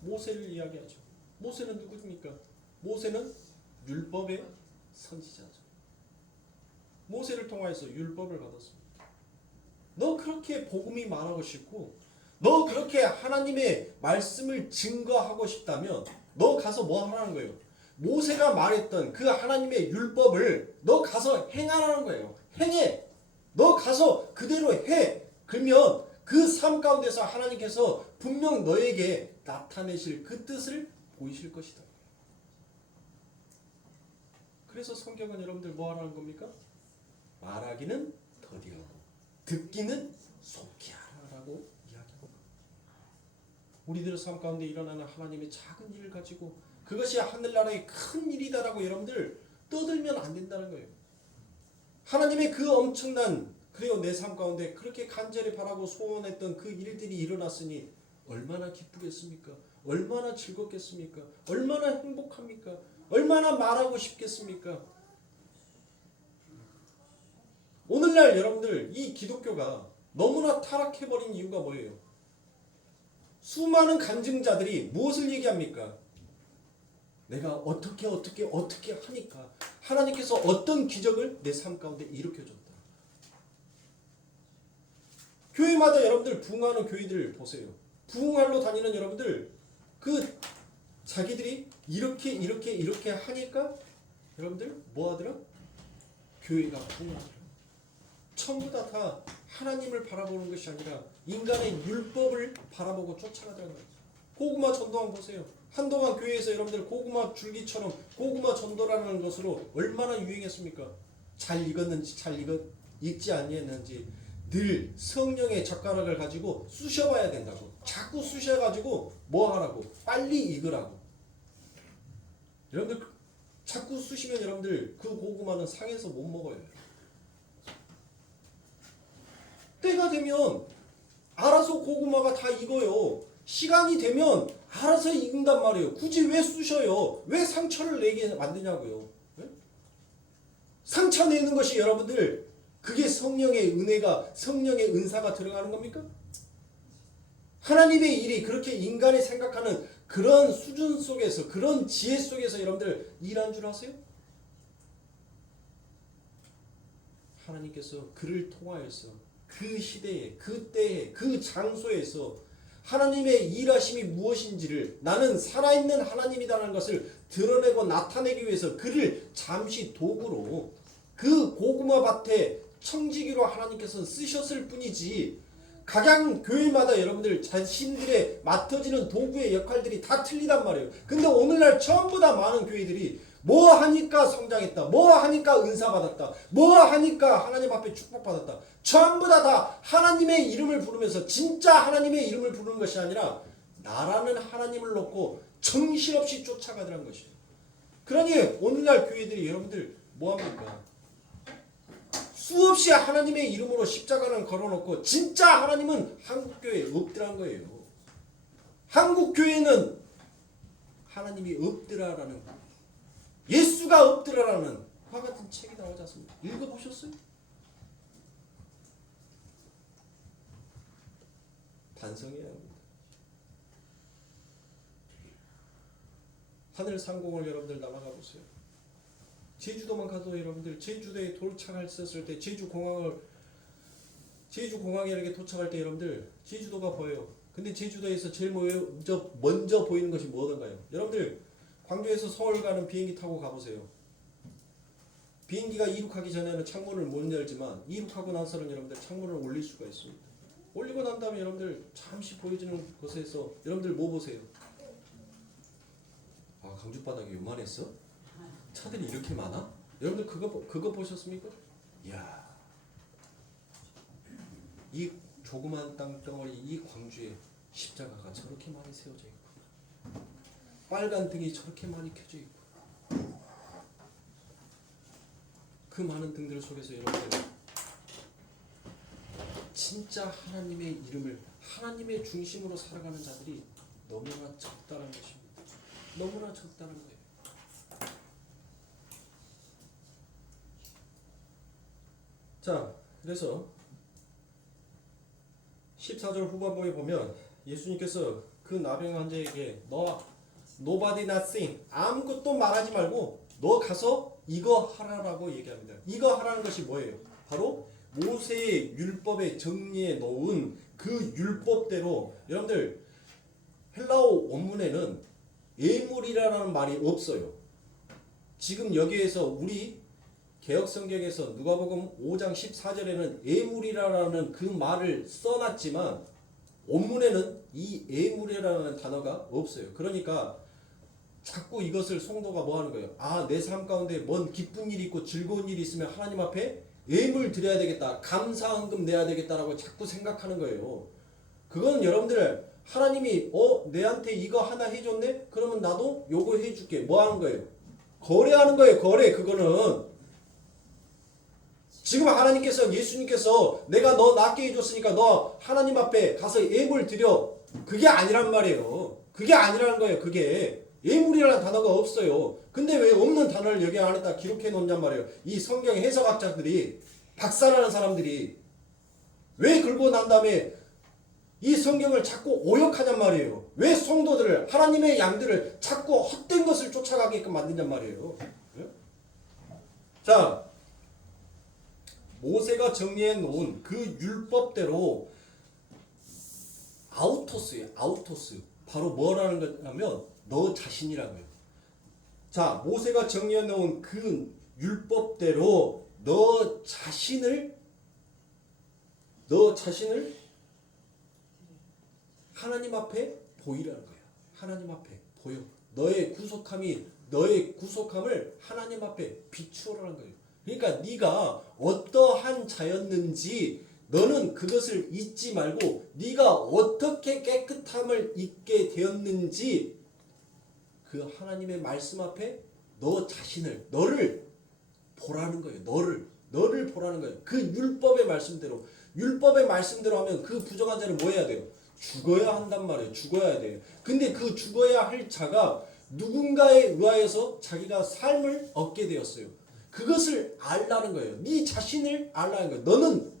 모세를 이야기하죠. 모세는 누구입니까? 모세는 율법의 선지자죠. 모세를 통하여서 율법을 받았습니다. 너 그렇게 복음이 말하고 싶고 너 그렇게 하나님의 말씀을 증거하고 싶다면 너 가서 뭐 하라는 거예요? 모세가 말했던 그 하나님의 율법을 너 가서 행하라는 거예요. 행해. 너 가서 그대로 해. 그러면 그 삶 가운데서 하나님께서 분명 너에게 나타내실 그 뜻을 보이실 것이다. 그래서 성경은 여러분들 뭐 하라는 겁니까? 말하기는 더디하고 듣기는 속히 하라라고 이야기합니다. 우리들의 삶 가운데 일어나는 하나님의 작은 일을 가지고 그것이 하늘나라의 큰 일이다라고 여러분들 떠들면 안 된다는 거예요. 하나님의 그 엄청난 그래요 내 삶 가운데 그렇게 간절히 바라고 소원했던 그 일들이 일어났으니 얼마나 기쁘겠습니까? 얼마나 즐겁겠습니까? 얼마나 행복합니까? 얼마나 말하고 싶겠습니까? 오늘날 여러분들 이 기독교가 너무나 타락해버린 이유가 뭐예요? 수많은 간증자들이 무엇을 얘기합니까? 내가 어떻게 하니까 하나님께서 어떤 기적을 내 삶 가운데 일으켜줬다. 교회마다 여러분들 부흥하는 교회들 보세요. 부흥하러 다니는 여러분들 그 자기들이 이렇게 하니까 여러분들 뭐 하더라? 교회가 부흥하더라. 전부 다 하나님을 바라보는 것이 아니라 인간의 율법을 바라보고 쫓아가더라는 거예요. 고구마 전도왕 보세요. 한동안 교회에서 여러분들 고구마 줄기처럼 고구마 전도라는 것으로 얼마나 유행했습니까? 잘 익었는지 읽지 아니했는지 늘 성령의 젓가락을 가지고 쑤셔봐야 된다고. 자꾸 쑤셔가지고 뭐 하라고? 빨리 익으라고. 여러분들 자꾸 쑤시면 여러분들 그 고구마는 상해서 못 먹어요. 때가 되면 알아서 고구마가 다 익어요. 시간이 되면 알아서 익는단 말이에요. 굳이 왜 쑤셔요? 왜 상처를 내게 만드냐고요. 네? 상처 내는 것이 여러분들 그게 성령의 은혜가 성령의 은사가 들어가는 겁니까? 하나님의 일이 그렇게 인간이 생각하는 그런 수준 속에서 그런 지혜 속에서 여러분들 일한 줄 아세요? 하나님께서 그를 통하여서 그 시대에 그 때에 그 장소에서 하나님의 일하심이 무엇인지를 나는 살아있는 하나님이라는 것을 드러내고 나타내기 위해서 그를 잠시 도구로 그 고구마 밭에 청지기로 하나님께서 쓰셨을 뿐이지 각양 교회마다 여러분들 자신들의 맡아지는 도구의 역할들이 다 틀리단 말이에요. 근데 오늘날 전부 다 많은 교회들이 뭐 하니까 성장했다, 뭐 하니까 은사 받았다, 뭐 하니까 하나님 앞에 축복받았다, 전부 다 하나님의 이름을 부르면서 진짜 하나님의 이름을 부르는 것이 아니라 나라는 하나님을 놓고 정신없이 쫓아가더란 것이에요. 그러니 오늘날 교회들이 여러분들 뭐합니까? 수없이 하나님의 이름으로 십자가를 걸어놓고 진짜 하나님은 한국교회에 없더란 거예요. 한국교회는 하나님이 없더라라는 예수가 없더라라는 화 같은 책이 나오지 않습니까? 읽어보셨어요? 반성해야 합니다. 하늘 상공을 여러분들 날아가 보세요. 제주도만 가도 여러분들 제주도에 도착했었을 때 제주공항에 이렇게 도착할 때 여러분들 제주도가 보여요. 근데 제주도에서 제일 먼저 보이는 것이 뭐던가요? 여러분들 광주에서 서울 가는 비행기 타고 가보세요. 비행기가 이륙하기 전에는 창문을 못 열지만 이륙하고 나서는 여러분들 창문을 올릴 수가 있습니다. 올리고 난 다음에 여러분들 잠시 보여지는 곳에서 여러분들 뭐 보세요? 아, 강주 바닥이 요만했어? 차들이 이렇게 많아? 여러분들 그거 보셨습니까? 이야, 이 조그만 땅덩어리 이 광주에 십자가가 저렇게 많이 세워져 있고 빨간 등이 저렇게 많이 켜져 있고 그 많은 등들 속에서 여러분들 진짜 하나님의 이름을 하나님의 중심으로 살아가는 자들이 너무나 적다는 것입니다. 너무나 적다는 거예요. 자, 그래서 14절 후반부에 보면 예수님께서 그 나병 환자에게 너 nobody nothing 아무것도 말하지 말고 너 가서 이거 하라라고 얘기합니다. 이거 하라는 것이 뭐예요? 바로 모세의 율법에 정리해 놓은 그 율법대로 여러분들 헬라어 원문에는 예물이라는 말이 없어요. 지금 여기에서 우리 개혁성경에서 누가복음 5장 14절에는 예물이라는 그 말을 써놨지만 원문에는 이 예물이라는 단어가 없어요. 그러니까 자꾸 이것을 성도가 뭐 하는 거예요? 아, 내 삶 가운데 뭔 기쁜 일이 있고 즐거운 일이 있으면 하나님 앞에 예물 드려야 되겠다, 감사헌금 내야 되겠다라고 자꾸 생각하는 거예요. 그건 여러분들 하나님이 내한테 이거 하나 해줬네? 그러면 나도 요거 해줄게. 뭐 하는 거예요? 거래하는 거예요. 거래. 그거는 지금 하나님께서 예수님께서 내가 너 낫게 해줬으니까 너 하나님 앞에 가서 예물 드려. 그게 아니란 말이에요. 그게 아니라는 거예요. 그게 예물이라는 단어가 없어요. 근데 왜 없는 단어를 여기 안에다 기록해 놓냐 말이에요. 이 성경 해석학자들이 박사라는 사람들이 왜 긁고 난 다음에 이 성경을 자꾸 오역하냔 말이에요. 왜 성도들을 하나님의 양들을 자꾸 헛된 것을 쫓아가게끔 만드냔 말이에요. 자, 모세가 정리해 놓은 그 율법대로 아우토스예요. 아우토스. 바로 뭐라는 거냐면 너 자신이라고요. 자, 모세가 정리해 놓은 그 율법대로 너 자신을 하나님 앞에 보이라는 거야. 하나님 앞에 보여. 너의 구속함을 하나님 앞에 비추어라는 거예요. 그러니까 네가 어떠한 자였는지 너는 그것을 잊지 말고 네가 어떻게 깨끗함을 입게 되었는지 그 하나님의 말씀 앞에 너 자신을 너를 보라는 거예요. 너를 보라는 거예요. 그 율법의 말씀대로 하면 그 부정한 자는 뭐 해야 돼요? 죽어야 한단 말이에요. 죽어야 돼요. 근데 그 죽어야 할 자가 누군가에 의하여서 자기가 삶을 얻게 되었어요. 그것을 알라는 거예요. 네 자신을 알라는 거예요. 너는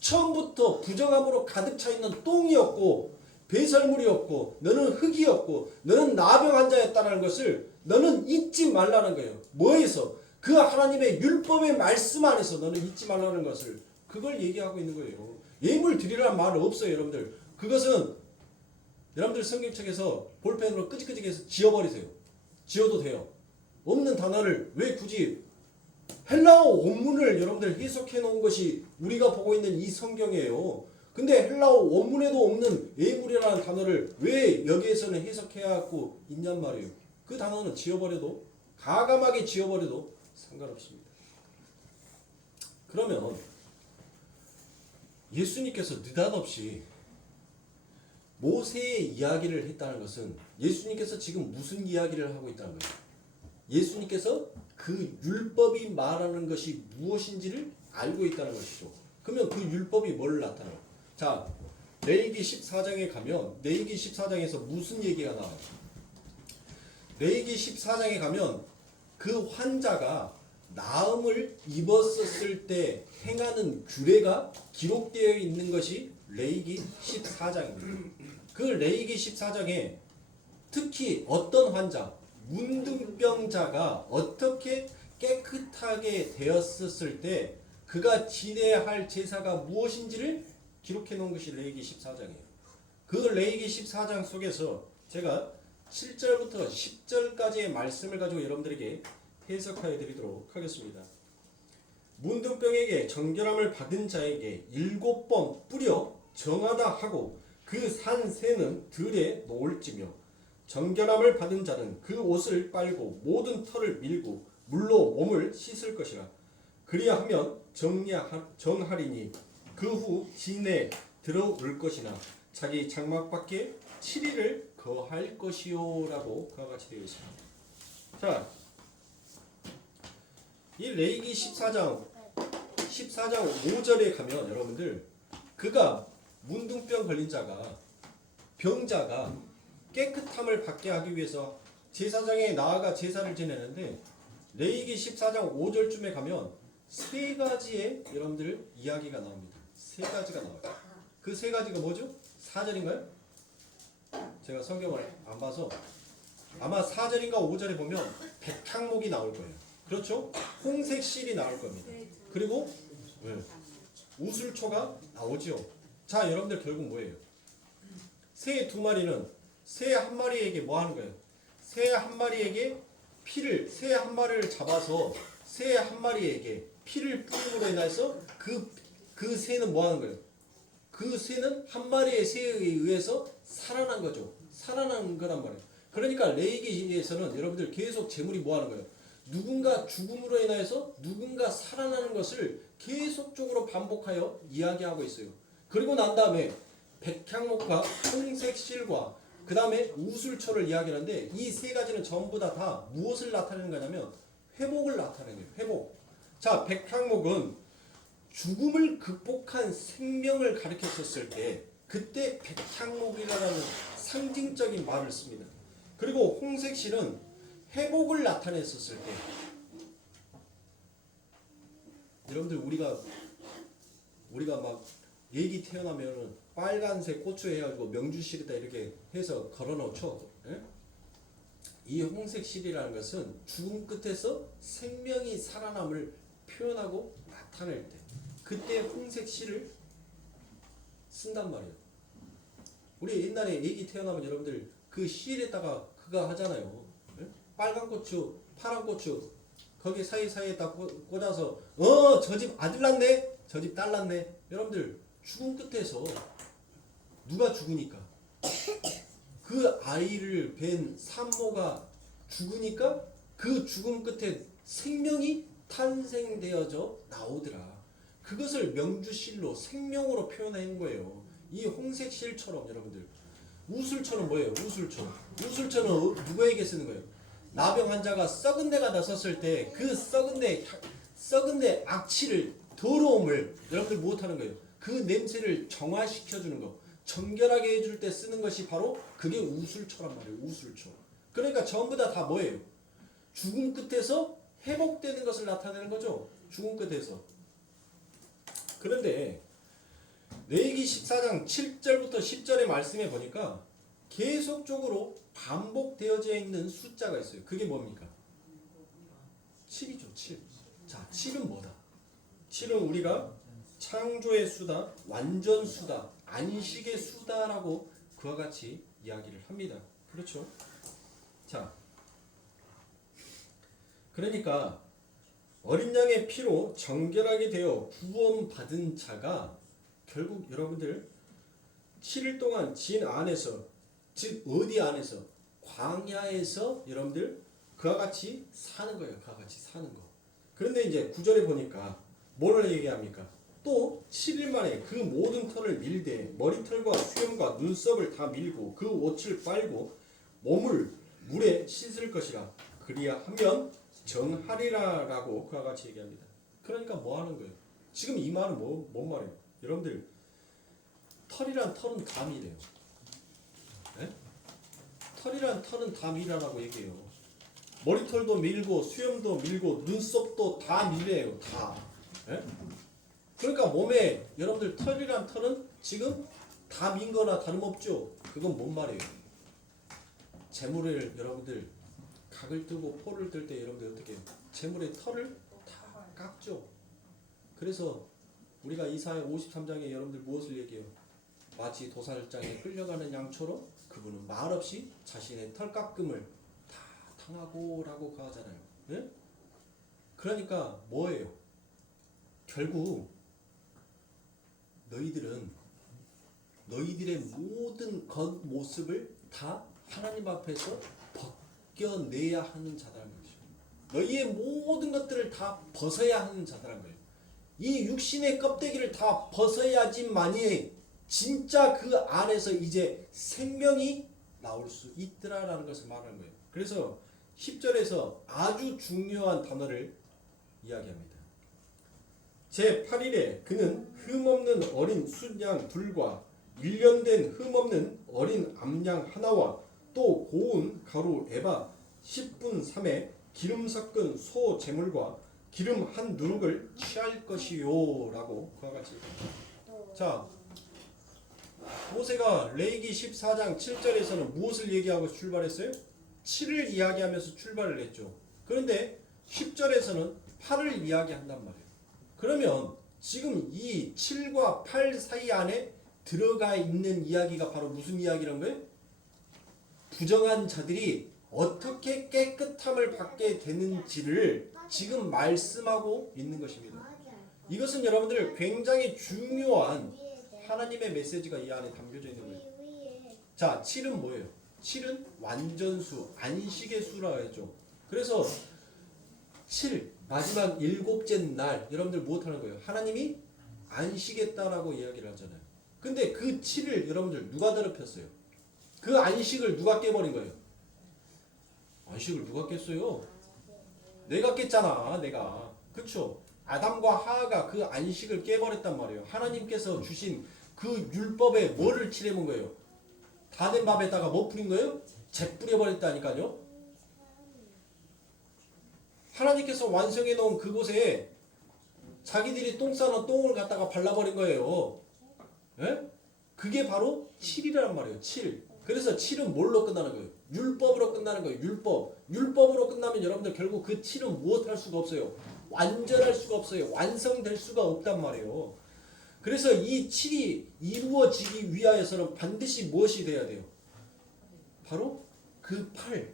처음부터 부정함으로 가득 차 있는 똥이었고 배설물이었고 너는 흙이었고 너는 나병 환자였다는 것을 너는 잊지 말라는 거예요. 뭐에서? 그 하나님의 율법의 말씀 안에서 너는 잊지 말라는 것을 그걸 얘기하고 있는 거예요. 예물 드리라는 말 없어요, 여러분들. 그것은 여러분들 성경책에서 볼펜으로 끄직끄직해서 지워버리세요. 지워도 돼요. 없는 단어를 왜 굳이 헬라어 원문을 여러분들 해석해 놓은 것이 우리가 보고 있는 이 성경이에요. 근데 헬라어 원문에도 없는 예물이라는 단어를 왜 여기에서는 해석해야 하고 있냔 말이에요. 그 단어는 지워버려도 가감하게 지워버려도 상관없습니다. 그러면 예수님께서 느닷없이 모세의 이야기를 했다는 것은 예수님께서 지금 무슨 이야기를 하고 있다는 거예요? 예수님께서 그 율법이 말하는 것이 무엇인지를 알고 있다는 것이죠. 그러면 그 율법이 뭘 나타나요? 자, 레위기 14장에 가면 레위기 14장에서 무슨 얘기가 나와요? 레위기 14장에 가면 그 환자가 나음을 입었었을 때 행하는 규례가 기록되어 있는 것이 레위기 14장입니다. 그 레위기 14장에 특히 어떤 환자, 문둥병자가 어떻게 깨끗하게 되었을 때 그가 지내야 할 제사가 무엇인지를 기록해 놓은 것이 레위기 14장이에요. 그 레위기 14장 속에서 제가 7절부터 10절까지의 말씀을 가지고 여러분들에게 해석하여 드리도록 하겠습니다. 문둥병에게 정결함을 받은 자에게 7번 뿌려 정하다 하고 그 산 새는 들에 놓을지며 정결함을 받은 자는 그 옷을 빨고 모든 털을 밀고 물로 몸을 씻을 것이라. 그리하면 정하리니 그 후 진에 들어올 것이나 자기 장막 밖에 7일을 거할 것이요 라고 그와 같이 되어 있습니다. 자, 이 레위기 14장 5절에 가면 여러분들 그가 문둥병 걸린 자가 병자가 깨끗함을 받게 하기 위해서 제사장에 나아가 제사를 지내는데 레위기 14장 5절쯤에 가면 세 가지의 여러분들 이야기가 나옵니다. 세 가지가 나와요. 그 세 가지가 뭐죠? 4절인가요? 제가 성경을 안 봐서 아마 4절인가 5절에 보면 백향목이 나올 거예요. 그렇죠? 홍색 실이 나올 겁니다. 그리고 우슬초가 나오죠. 자, 여러분들 결국 뭐예요? 새 2마리는 새 1마리에게 뭐 하는 거예요? 새 1마리에게 새 1마리를 잡아서 새 1마리에게 피를 뿌림으로 인해서 그 새는 뭐 하는 거예요? 그 새는 1마리의 새에 의해서 살아난 거죠. 살아난 거란 말이에요. 그러니까 레위기에서는 여러분들 계속 제물이 뭐 하는 거예요? 누군가 죽음으로 인해서 누군가 살아나는 것을 계속적으로 반복하여 이야기하고 있어요. 그리고 난 다음에 백향목과 홍색 실과 그 다음에 우슬초를 이야기하는데 이 세 가지는 전부 다 무엇을 나타내는 거냐면 회복을 나타내는 거예요. 회복. 자, 백향목은 죽음을 극복한 생명을 가리켰었을 때 그때 백향목이라는 상징적인 말을 씁니다. 그리고 홍색 실은 회복을 나타냈었을 때 여러분들 우리가 막 애기 태어나면은 빨간색 고추 해가지고 명주실에다 이렇게 해서 걸어놓죠. 예? 이 홍색 실이라는 것은 죽음 끝에서 생명이 살아남을 표현하고 나타낼 때 그때 홍색 실을 쓴단 말이에요. 우리 옛날에 애기 태어나면 여러분들 그 실에다가 그거 하잖아요. 예? 빨간 고추, 파란 고추 거기 사이사이에다 꽂아서 저 집 아들 낳네, 저 집 딸 낳네. 여러분들 죽음 끝에서 누가 죽으니까 그 아이를 뵌 산모가 죽으니까 그 죽음 끝에 생명이 탄생되어져 나오더라. 그것을 명주실로 생명으로 표현한 거예요. 이 홍색 실처럼 여러분들 우슬초는 뭐예요? 우슬초는 누구에게 쓰는 거예요? 나병 환자가 썩은 데가 났었을 때 그 썩은 데 악취를 더러움을 여러분들 못하는 거예요. 그 냄새를 정화시켜주는 거, 정결하게 해줄 때 쓰는 것이 바로 그게 우슬초란 말이에요. 우슬초. 그러니까 전부 다 뭐예요? 죽음 끝에서 회복되는 것을 나타내는 거죠. 죽음 끝에서. 그런데 레위기 14장 7절부터 10절의 말씀에 보니까 계속적으로 반복되어져 있는 숫자가 있어요. 그게 뭡니까? 7이죠. 7. 자, 7은 뭐다? 7은 우리가 창조의 수다, 완전 수다, 안식의 수다라고 그와 같이 이야기를 합니다. 그렇죠? 자, 그러니까 어린 양의 피로 정결하게 되어 구원받은 자가 결국 여러분들 7일 동안 진 안에서, 즉 어디 안에서? 광야에서 여러분들 그와 같이 사는 거예요. 그와 같이 사는 거. 그런데 이제 9절에 보니까 뭐를 얘기합니까? 또 7일 만에 그 모든 털을 밀되 머리털과 수염과 눈썹을 다 밀고 그 옷을 빨고 몸을 물에 씻을 것이라. 그리하면 정하리라라고 그와 같이 얘기합니다. 그러니까 뭐 하는 거예요? 지금 이 말은 뭔 말이에요? 여러분들 털이란 털은 다 밀어요. 네? 털이란 털은 다 밀라라고 얘기해요. 머리털도 밀고 수염도 밀고 눈썹도 다 밀래요. 다. 네? 그러니까 몸에 여러분들 털이란 털은 지금 다 민 거나 다름없죠. 그건 뭔 말이에요? 재물을 여러분들 각을 뜨고 포를 뜰 때 여러분들 어떻게 해요? 재물의 털을 다 깎죠. 그래서 우리가 이사야 53장에 여러분들 무엇을 얘기해요? 마치 도살장에 끌려가는 양처럼 그분은 말없이 자신의 털깎음을 다 당하고라고 하잖아요. 네? 그러니까 뭐예요? 결국 너희들은 너희들의 모든 겉모습을 다 하나님 앞에서 벗겨내야 하는 자다라는 것이죠. 너희의 모든 것들을 다 벗어야 하는 자다라는 거예요. 이 육신의 껍데기를 다 벗어야지만이 진짜 그 안에서 이제 생명이 나올 수 있더라라는 것을 말하는 거예요. 그래서 10절에서 아주 중요한 단어를 이야기합니다. 제8일에 그는 흠없는 어린 순양 둘과 1년 된 흠없는 어린 암양 하나와 또 고운 가루 에바 10분 3에 기름 섞은 소 제물과 기름 한 누룩을 취할 것이요 라고 그와 같이. 자, 모세가 레위기 14장 7절에서는 무엇을 얘기하고 출발했어요? 7을 이야기하면서 출발을 했죠. 그런데 10절에서는 8을 이야기한단 말이에요. 그러면 지금 이 7과 8 사이 안에 들어가 있는 이야기가 바로 무슨 이야기란 거예요? 부정한 자들이 어떻게 깨끗함을 받게 되는지를 지금 말씀하고 있는 것입니다. 이것은 여러분들 굉장히 중요한 하나님의 메시지가 이 안에 담겨져 있는 거예요. 자, 7은 뭐예요? 7은 완전수, 안식의 수라고 했죠. 그래서 7, 마지막 일곱째 날 여러분들 무엇하는 거예요? 하나님이 안식했다라고 이야기를 하잖아요. 근데 그 7을 여러분들 누가 더럽혔어요? 그 안식을 누가 깨버린 거예요? 안식을 누가 깼어요? 내가 깼잖아. 내가. 그쵸? 아담과 하하가 그 안식을 깨버렸단 말이에요. 하나님께서 주신 그 율법에 뭐를 칠해본 거예요? 다 된 밥에다가 뭐 뿌린 거예요? 재 뿌려버렸다니까요. 하나님께서 완성해 놓은 그곳에 자기들이 똥 싸는 똥을 갖다가 발라버린 거예요. 예? 그게 바로 7이라는 말이에요. 7. 그래서 7은 뭘로 끝나는 거예요? 율법으로 끝나는 거예요. 율법. 율법으로 끝나면 여러분들 결국 그 7은 무엇 할 수가 없어요? 완전할 수가 없어요. 완성될 수가 없단 말이에요. 그래서 이 7이 이루어지기 위하여서는 반드시 무엇이 돼야 돼요? 바로 그 8.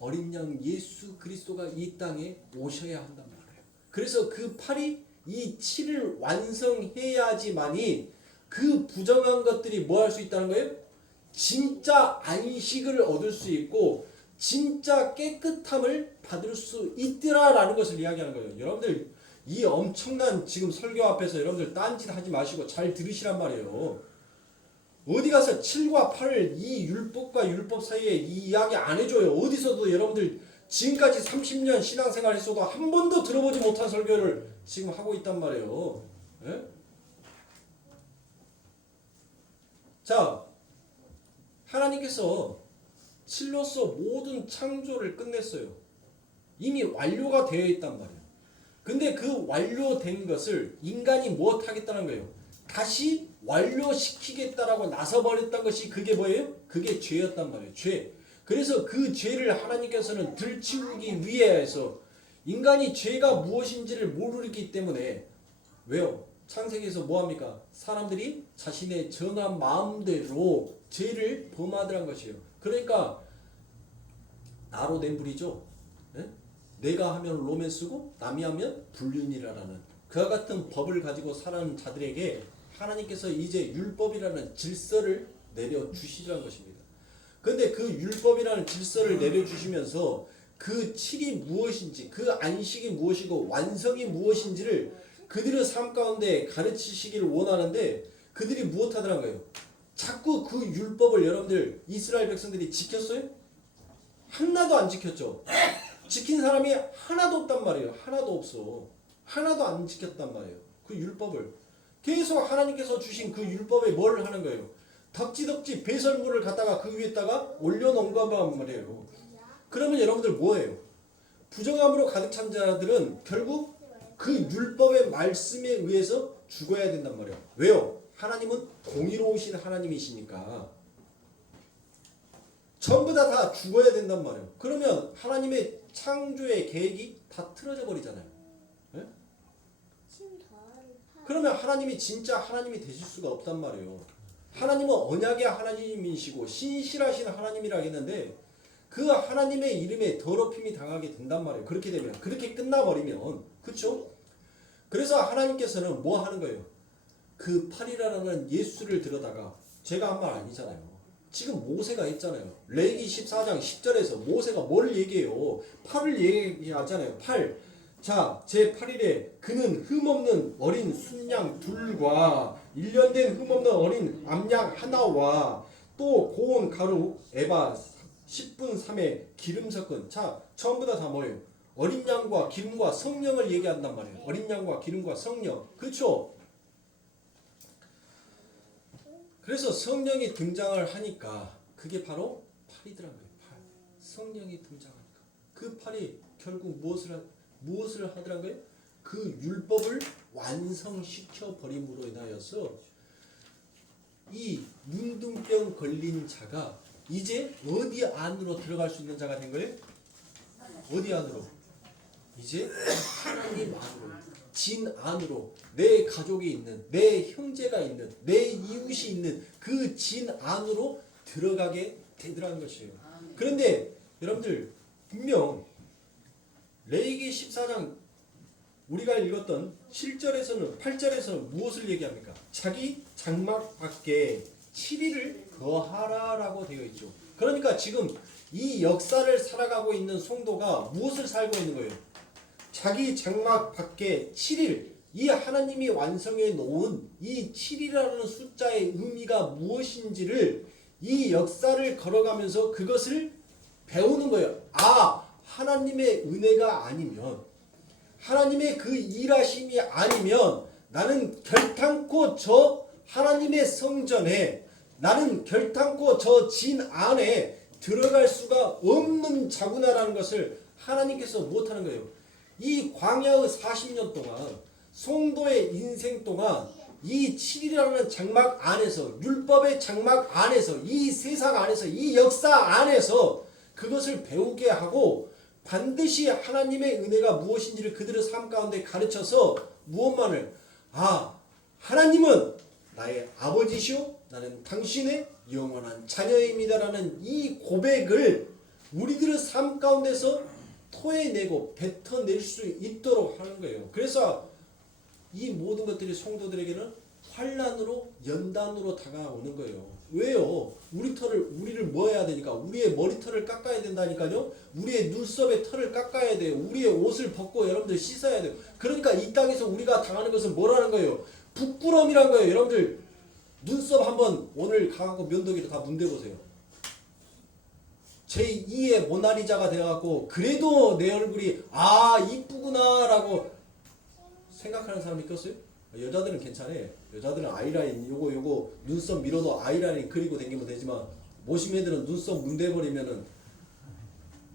어린 양 예수 그리스도가 이 땅에 오셔야 한단 말이에요. 그래서 그 8이 이 7을 완성해야지만이 그 부정한 것들이 뭐 할 수 있다는 거예요? 진짜 안식을 얻을 수 있고 진짜 깨끗함을 받을 수 있더라라는 것을 이야기하는 거예요. 여러분들 이 엄청난 지금 설교 앞에서 여러분들 딴짓 하지 마시고 잘 들으시란 말이에요. 어디 가서 7과 8을 이 율법과 율법 사이에 이 이야기 안 해줘요. 어디서도 여러분들 지금까지 30년 신앙생활 했어도 한 번도 들어보지 못한 설교를 지금 하고 있단 말이에요. 예? 자, 하나님께서 7로서 모든 창조를 끝냈어요. 이미 완료가 되어 있단 말이에요. 근데 그 완료된 것을 인간이 무엇 하겠다는 거예요? 다시 완료시키겠다라고 나서버렸던 것이 그게 뭐예요? 그게 죄였단 말이에요. 죄. 그래서 그 죄를 하나님께서는 들치우기 위해서 인간이 죄가 무엇인지를 모르기 때문에 왜요? 창세기에서 뭐합니까? 사람들이 자신의 정한 마음대로 죄를 범하더란 것이에요. 그러니까 나로 된 불이죠. 네? 내가 하면 로맨스고 남이 하면 불륜이라는 그와 같은 법을 가지고 살아가는 자들에게 하나님께서 이제 율법이라는 질서를 내려주시라는 것입니다. 그런데 그 율법이라는 질서를 내려주시면서 그 7이 무엇인지 그 안식이 무엇이고 완성이 무엇인지를 그들의 삶 가운데 가르치시기를 원하는데 그들이 무엇하더란 거예요? 자꾸 그 율법을 여러분들 이스라엘 백성들이 지켰어요? 하나도 안 지켰죠. 지킨 사람이 하나도 없단 말이에요. 하나도 없어. 하나도 안 지켰단 말이에요. 그 율법을. 계속 하나님께서 주신 그 율법에 뭘 하는 거예요? 덕지덕지 배설물을 갖다가 그 위에다가 올려놓은 거란 말이에요. 그러면 여러분들 뭐예요? 부정함으로 가득 찬 자들은 결국 그 율법의 말씀에 의해서 죽어야 된단 말이에요. 왜요? 하나님은 공의로우신 하나님이시니까 전부 다 죽어야 된단 말이에요. 그러면 하나님의 창조의 계획이 다 틀어져 버리잖아요. 네? 그러면 하나님이 진짜 하나님이 되실 수가 없단 말이에요. 하나님은 언약의 하나님이시고 신실하신 하나님이라 했는데 그 하나님의 이름에 더럽힘이 당하게 된단 말이에요. 그렇게 되면 그렇게 끝나버리면 그렇죠? 그래서 하나님께서는 뭐 하는 거예요? 그 8이라는 예수를 들여다가 제가 한 말 아니잖아요. 지금 모세가 했잖아요. 레위기 14장 10절에서 모세가 뭘 얘기해요? 8을 얘기하잖아요. 8. 자, 제8일에 그는 흠없는 어린 순양 둘과 1년 된 흠없는 어린 암양 하나와 또 고운 가루 에바 10분 3에 기름 섞은. 자, 전부 다 뭐예요? 어린 양과 기름과 성령을 얘기한단 말이에요. 어린 양과 기름과 성령. 그렇죠? 그래서 성령이 등장을 하니까 그게 바로 8이더란 거예요. 8. 성령이 등장하니까 그 8이 결국 무엇을 하더란 거예요? 그 율법을 완성시켜 버림으로 인하여서 이 문둥병 걸린 자가 이제 어디 안으로 들어갈 수 있는 자가 된 거예요? 어디 안으로? 이제 하나님 안으로, 진 안으로, 내 가족이 있는, 내 형제가 있는, 내 이웃이 있는 그 진 안으로 들어가게 되더라는 것이에요. 그런데 여러분들 분명 레위기 14장 우리가 읽었던 7절에서는 8절에서는 무엇을 얘기합니까? 자기 장막 밖에 7일을 거하라라고 되어 있죠. 그러니까 지금 이 역사를 살아가고 있는 성도가 무엇을 살고 있는 거예요? 자기 장막 밖에 7일, 이 하나님이 완성해 놓은 이 7이라는 숫자의 의미가 무엇인지를 이 역사를 걸어가면서 그것을 배우는 거예요. 아, 하나님의 은혜가 아니면, 하나님의 그 일하심이 아니면 나는 결탄코 저 하나님의 성전에, 나는 결탄코 저 진 안에 들어갈 수가 없는 자구나라는 것을 하나님께서 못하는 거예요. 이 광야의 40년 동안 성도의 인생 동안 이 7이라는 장막 안에서, 율법의 장막 안에서, 이 세상 안에서, 이 역사 안에서 그것을 배우게 하고 반드시 하나님의 은혜가 무엇인지를 그들의 삶 가운데 가르쳐서 무엇만을, 아, 하나님은 나의 아버지시오, 나는 당신의 영원한 자녀입니다라는 이 고백을 우리들의 삶 가운데서 토해내고 뱉어낼 수 있도록 하는 거예요. 그래서 이 모든 것들이 성도들에게는 환난으로 연단으로 다가오는 거예요. 왜요? 우리를 뭐 해야 되니까? 우리의 머리털을 깎아야 된다니까요. 우리의 눈썹의 털을 깎아야 돼요. 우리의 옷을 벗고 여러분들 씻어야 돼요. 그러니까 이 땅에서 우리가 당하는 것은 뭐라는 거예요? 부끄러움이란 거예요. 여러분들 눈썹 한번 오늘 가갖고 면도기로 다 문대보세요. 제2의 모나리자가 되어갖고 그래도 내 얼굴이 아 이쁘구나 라고 생각하는 사람이 있겠어요? 여자들은 괜찮아요. 여자들은 아이라인 요거 눈썹 밀어도 아이라인 그리고 다니면 되지만 모심 애들은 눈썹 문대버리면은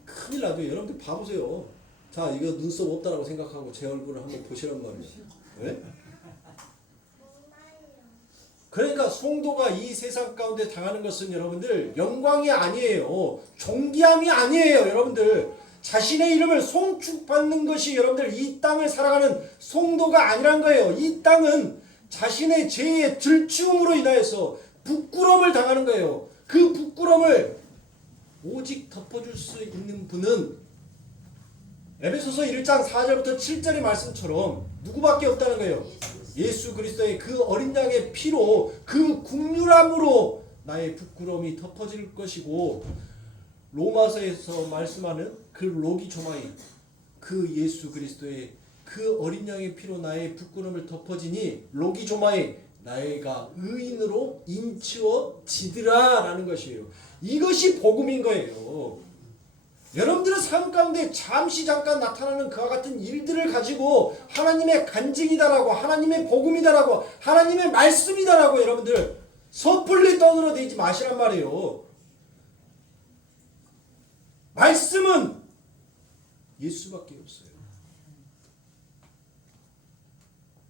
큰일 나죠. 여러분들 봐보세요. 자, 이거 눈썹 없다라고 생각하고 제 얼굴을 한번 보시란 말이에요. 네? 그러니까 성도가 이 세상 가운데 당하는 것은 여러분들 영광이 아니에요. 존귀함이 아니에요. 여러분들 자신의 이름을 송축받는 것이 여러분들 이 땅을 살아가는 성도가 아니란 거예요. 이 땅은 자신의 죄의 들추움으로 인하여서 부끄러움을 당하는 거예요. 그 부끄러움을 오직 덮어줄 수 있는 분은 에베소서 1장 4절부터 7절의 말씀처럼 누구밖에 없다는 거예요. 예수 그리스도의 그 어린 양의 피로 그 국률함으로 나의 부끄러움이 덮어질 것이고, 로마서에서 말씀하는 그 로기조마이, 그 예수 그리스도의 그 어린 양의 피로 나의 부끄러움을 덮어지니 로기조마이 나이가 의인으로 인치어지더라 라는 것이에요. 이것이 복음인 거예요. 여러분들의 삶 가운데 잠시 잠깐 나타나는 그와 같은 일들을 가지고 하나님의 간증이다라고, 하나님의 복음이다라고, 하나님의 말씀이다라고 여러분들 섣불리 떠들어대지 마시란 말이에요. 말씀은 예수밖에 없어요.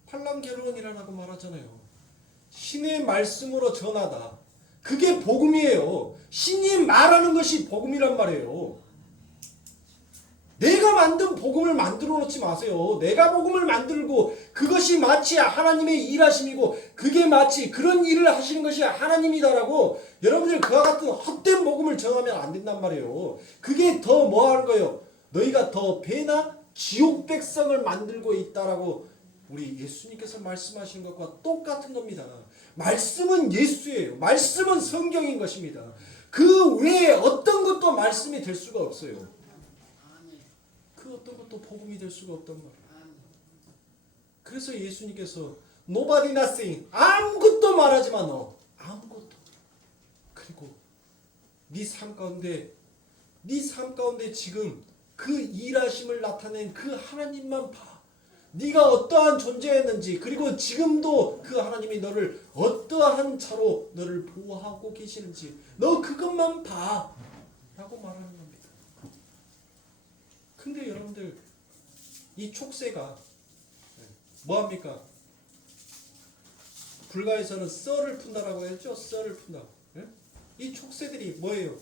팔랑게론이라고 말하잖아요. 신의 말씀으로 전하다. 그게 복음이에요. 신이 말하는 것이 복음이란 말이에요. 내가 만든 복음을 만들어 놓지 마세요. 내가 복음을 만들고 그것이 마치 하나님의 일하심이고 그게 마치 그런 일을 하시는 것이 하나님이다라고 여러분들 그와 같은 헛된 복음을 전하면 안 된단 말이에요. 그게 더 뭐 하는 거예요? 너희가 더 배나 지옥 백성을 만들고 있다라고 우리 예수님께서 말씀하신 것과 똑같은 겁니다. 말씀은 예수예요. 말씀은 성경인 것입니다. 그 외에 어떤 것도 말씀이 될 수가 없어요. 그 어떤 것도 복음이 될 수가 없단 말이에요. 그래서 예수님께서 nobody nothing, 아무것도 말하지 마. 너 아무것도. 그리고 네 삶 가운데 지금 그 일하심을 나타낸 그 하나님만 봐. 네가 어떠한 존재였는지, 그리고 지금도 그 하나님이 너를 어떠한 차로 너를 보호하고 계시는지 너 그것만 봐 라고 말하는 겁니다. 근데 여러분들 이 촉새가 뭐합니까? 불가에서는 썰을 푼다라고 했죠. 썰을 푼다. 이 촉새들이 뭐예요?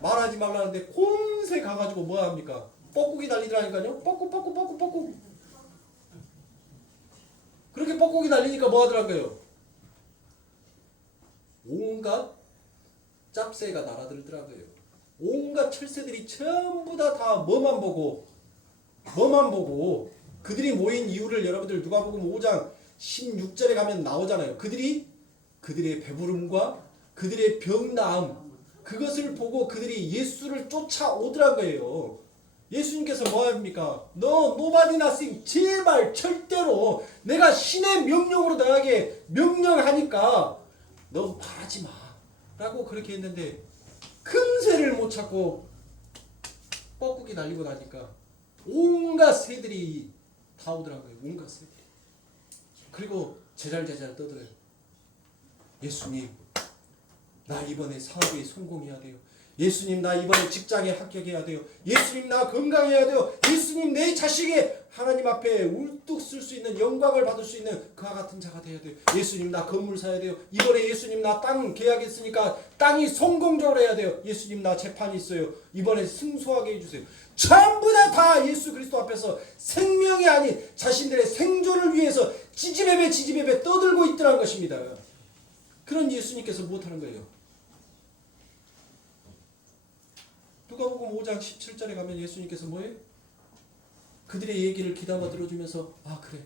말하지 말라는데 콘새 가가지고 뭐합니까? 뻐꾸기 날리더라니까요. 뻐꾹. 그렇게 뻐꾸기 날리니까 뭐 하더라고요? 온갖 짭새가 날아들더라고요. 온갖 철새들이 전부 다 뭐만 보고 그들이 모인 이유를 여러분들 누가복음 5장 16절에 가면 나오잖아요. 그들의 배부름과 그들의 병나음, 그것을 보고 그들이 예수를 쫓아오더란 거예요. 예수님께서 뭐 합니까? 너 nobody nothing, 제발 절대로 내가 신의 명령으로 너에게 명령하니까 너 말하지 마 라고 그렇게 했는데 금세를 못 찾고 뻐꾸기 날리고 나니까 온갖 새들이 다 오더라고요. 온갖 새들이. 그리고 제잘제잘 떠들어요. 예수님, 나 이번에 사업에 성공해야 돼요. 예수님, 나 이번에 직장에 합격해야 돼요. 예수님, 나 건강해야 돼요. 예수님, 내 자식이 하나님 앞에 울뚝 쓸 수 있는 영광을 받을 수 있는 그와 같은 자가 돼야 돼요. 예수님, 나 건물 사야 돼요. 이번에 예수님, 나 땅 계약했으니까 땅이 성공적으로 해야 돼요. 예수님, 나 재판이 있어요. 이번에 승소하게 해주세요. 전부 다 예수 그리스도 앞에서 생명이 아닌 자신들의 생존을 위해서 지지배배 떠들고 있더란 것입니다. 그런 예수님께서 무엇하는 거예요? 누가복음 5장 17절에 가면 예수님께서 뭐예요? 그들의 얘기를 귀담아 들어주면서 그래,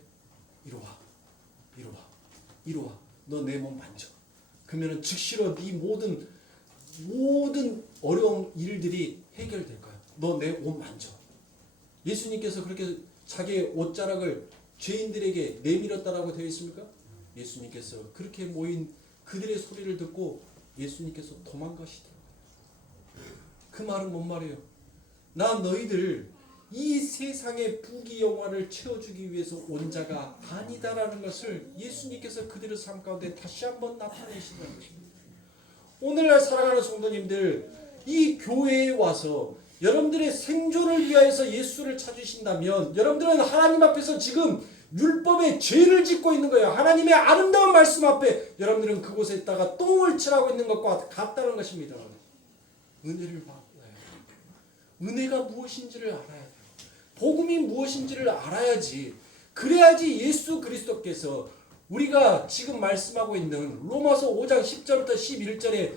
이리 와. 너 내 몸 만져. 그러면은 즉시로 네 모든 어려운 일들이 해결될 거야. 너 내 옷 만져. 예수님께서 그렇게 자기의 옷자락을 죄인들에게 내밀었다라고 되어 있습니까? 예수님께서 그렇게 모인 그들의 소리를 듣고 예수님께서 도망가시더라고요. 그 말은 뭔 말이에요? 나 너희들 이 세상의 부귀영화를 채워주기 위해서 온 자가 아니다라는 것을 예수님께서 그들의 삶 가운데 다시 한번 나타내신다는 것입니다. 오늘날 살아가는 성도님들, 이 교회에 와서 여러분들의 생존을 위하여서 예수를 찾으신다면 여러분들은 하나님 앞에서 지금 율법의 죄를 짓고 있는 거예요. 하나님의 아름다운 말씀 앞에 여러분들은 그곳에다가 똥을 칠하고 있는 것과 같다는 것입니다. 은혜를 받아야 돼요. 은혜가 무엇인지를 알아야 돼요. 복음이 무엇인지를 알아야지. 그래야지 예수 그리스도께서 우리가 지금 말씀하고 있는 로마서 5장 10절부터 11절에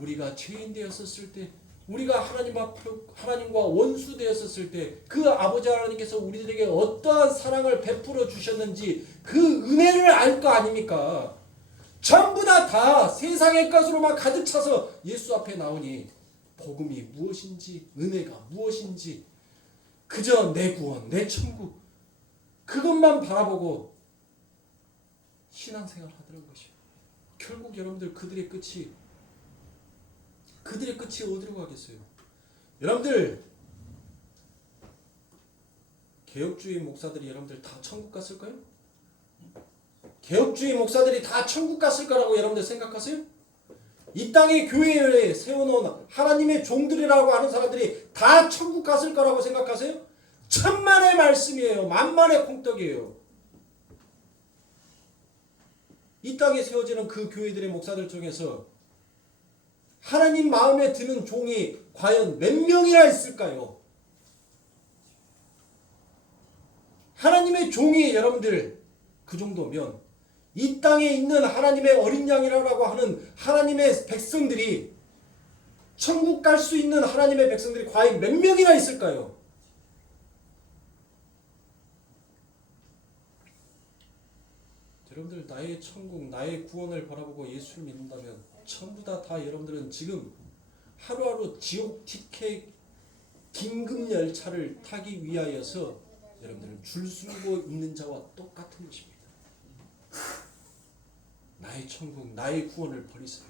우리가 죄인 되었었을 때 우리가 하나님과 원수 되었었을 때 그 아버지 하나님께서 우리들에게 어떠한 사랑을 베풀어 주셨는지 그 은혜를 알 거 아닙니까? 전부 다 세상의 것으로만 가득 차서 예수 앞에 나오니 복음이 무엇인지 은혜가 무엇인지 그저 내 구원, 내 천국 그것만 바라보고 신앙생활 하더라는 것이에요. 결국 여러분들 그들의 끝이 어디로 가겠어요? 여러분들 개혁주의 목사들이 여러분들 다 천국 갔을까요? 개혁주의 목사들이 다 천국 갔을 거라고 여러분들 생각하세요? 이 땅의 교회에 세워놓은 하나님의 종들이라고 하는 사람들이 다 천국 갔을 거라고 생각하세요? 천만의 말씀이에요. 만만의 콩떡이에요. 이 땅에 세워지는 그 교회들의 목사들 중에서 하나님 마음에 드는 종이 과연 몇 명이나 있을까요? 하나님의 종이 여러분들 그 정도면 이 땅에 있는 하나님의 어린 양이라고 하는 하나님의 백성들이 천국 갈 수 있는 하나님의 백성들이 과연 몇 명이나 있을까요? 여러분들 나의 천국, 나의 구원을 바라보고 예수를 믿는다면 전부 다 여러분들은 지금 하루하루 지옥 티켓 긴급 열차를 타기 위하여서 여러분들은 줄 서고 있는 자와 똑같은 것입니다. 나의 천국, 나의 구원을 버리세요.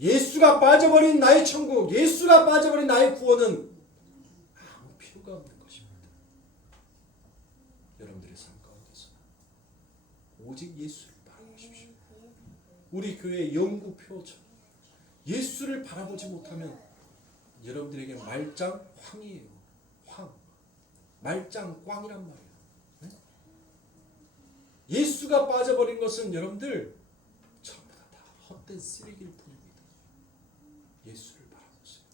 예수가 빠져버린 나의 천국, 예수가 빠져버린 나의 구원은 아무 필요가 없는 것입니다. 여러분들의 삶 가운데서 오직 예수를 바라보십시오. 우리 교회의 영구표처럼 예수를 바라보지 못하면 여러분들에게 말짱 황이에요. 황. 말짱 꽝이란 말이에요. 네? 예수가 빠져버린 것은 여러분들 전부 다 헛된 쓰레기일 뿐입니다. 예수를 바라보세요.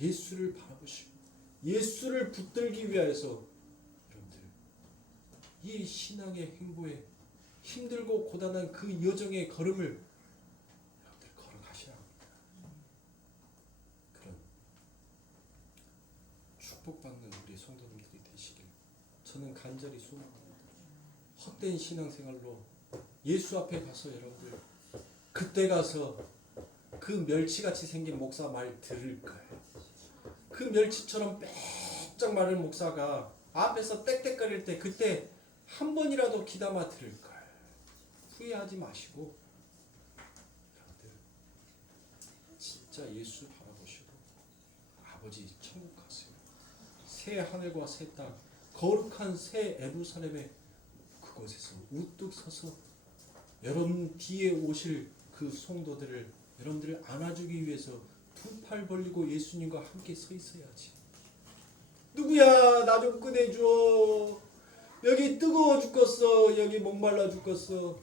예수를 바라보시고 예수를 붙들기 위하여서 여러분들 이 신앙의 행보에 힘들고 고단한 그 여정의 걸음을 여러분들 걸어가셔야 합니다. 그런 축복받는 우리 성도님들이 되시길 저는 간절히 소망합니다. 헛된 신앙생활로 예수 앞에 가서 여러분들 그때 가서 그 멸치같이 생긴 목사 말 들을 거예요. 그 멸치처럼 빽쩍 마른 목사가 앞에서 땡땡거릴 때 그때 한 번이라도 귀담아 들을 거예요. 후회하지 마시고 여러분들 진짜 예수 바라보시고 아버지 천국 가세요. 새 하늘과 새 땅 거룩한 새 예루살렘에 그곳에서 우뚝 서서 여러분 뒤에 오실 그 성도들을 여러분들을 안아주기 위해서 두 팔 벌리고 예수님과 함께 서 있어야지. 누구야 나 좀 꺼내줘. 여기 뜨거워 죽겠어. 여기 목말라 죽겠어.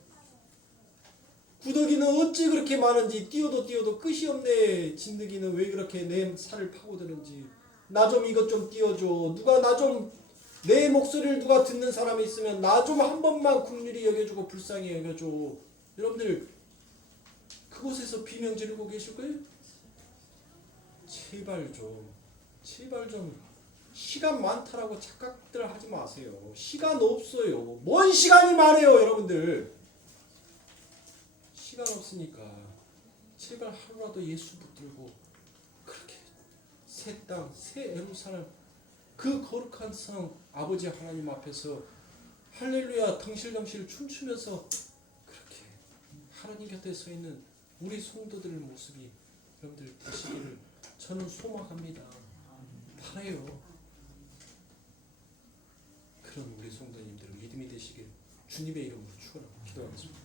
구더기는 어찌 그렇게 많은지 띄워도 끝이 없네. 진드기는 왜 그렇게 내 살을 파고드는지. 나 좀 이것 좀 띄워줘. 누가 나 좀 내 목소리를 누가 듣는 사람이 있으면 나 좀 한 번만 긍휼히 여겨주고 불쌍히 여겨줘. 여러분들 그곳에서 비명 지르고 계실 거예요? 제발 좀 시간 많다라고 착각들 하지 마세요. 시간 없어요. 뭔 시간이 많아요 여러분들. 시간 없으니까 제발 하루라도 예수 붙들고 그렇게 새 땅, 새 예루살렘 그 거룩한 성 아버지 하나님 앞에서 할렐루야 덩실덩실 춤추면서 그렇게 하나님 곁에 서 있는 우리 성도들의 모습이 여러분들 되시기를 저는 소망합니다. 바라요. 그런 우리 성도님들 믿음이 되시길 주님의 이름으로 축원하고 기도하겠습니다.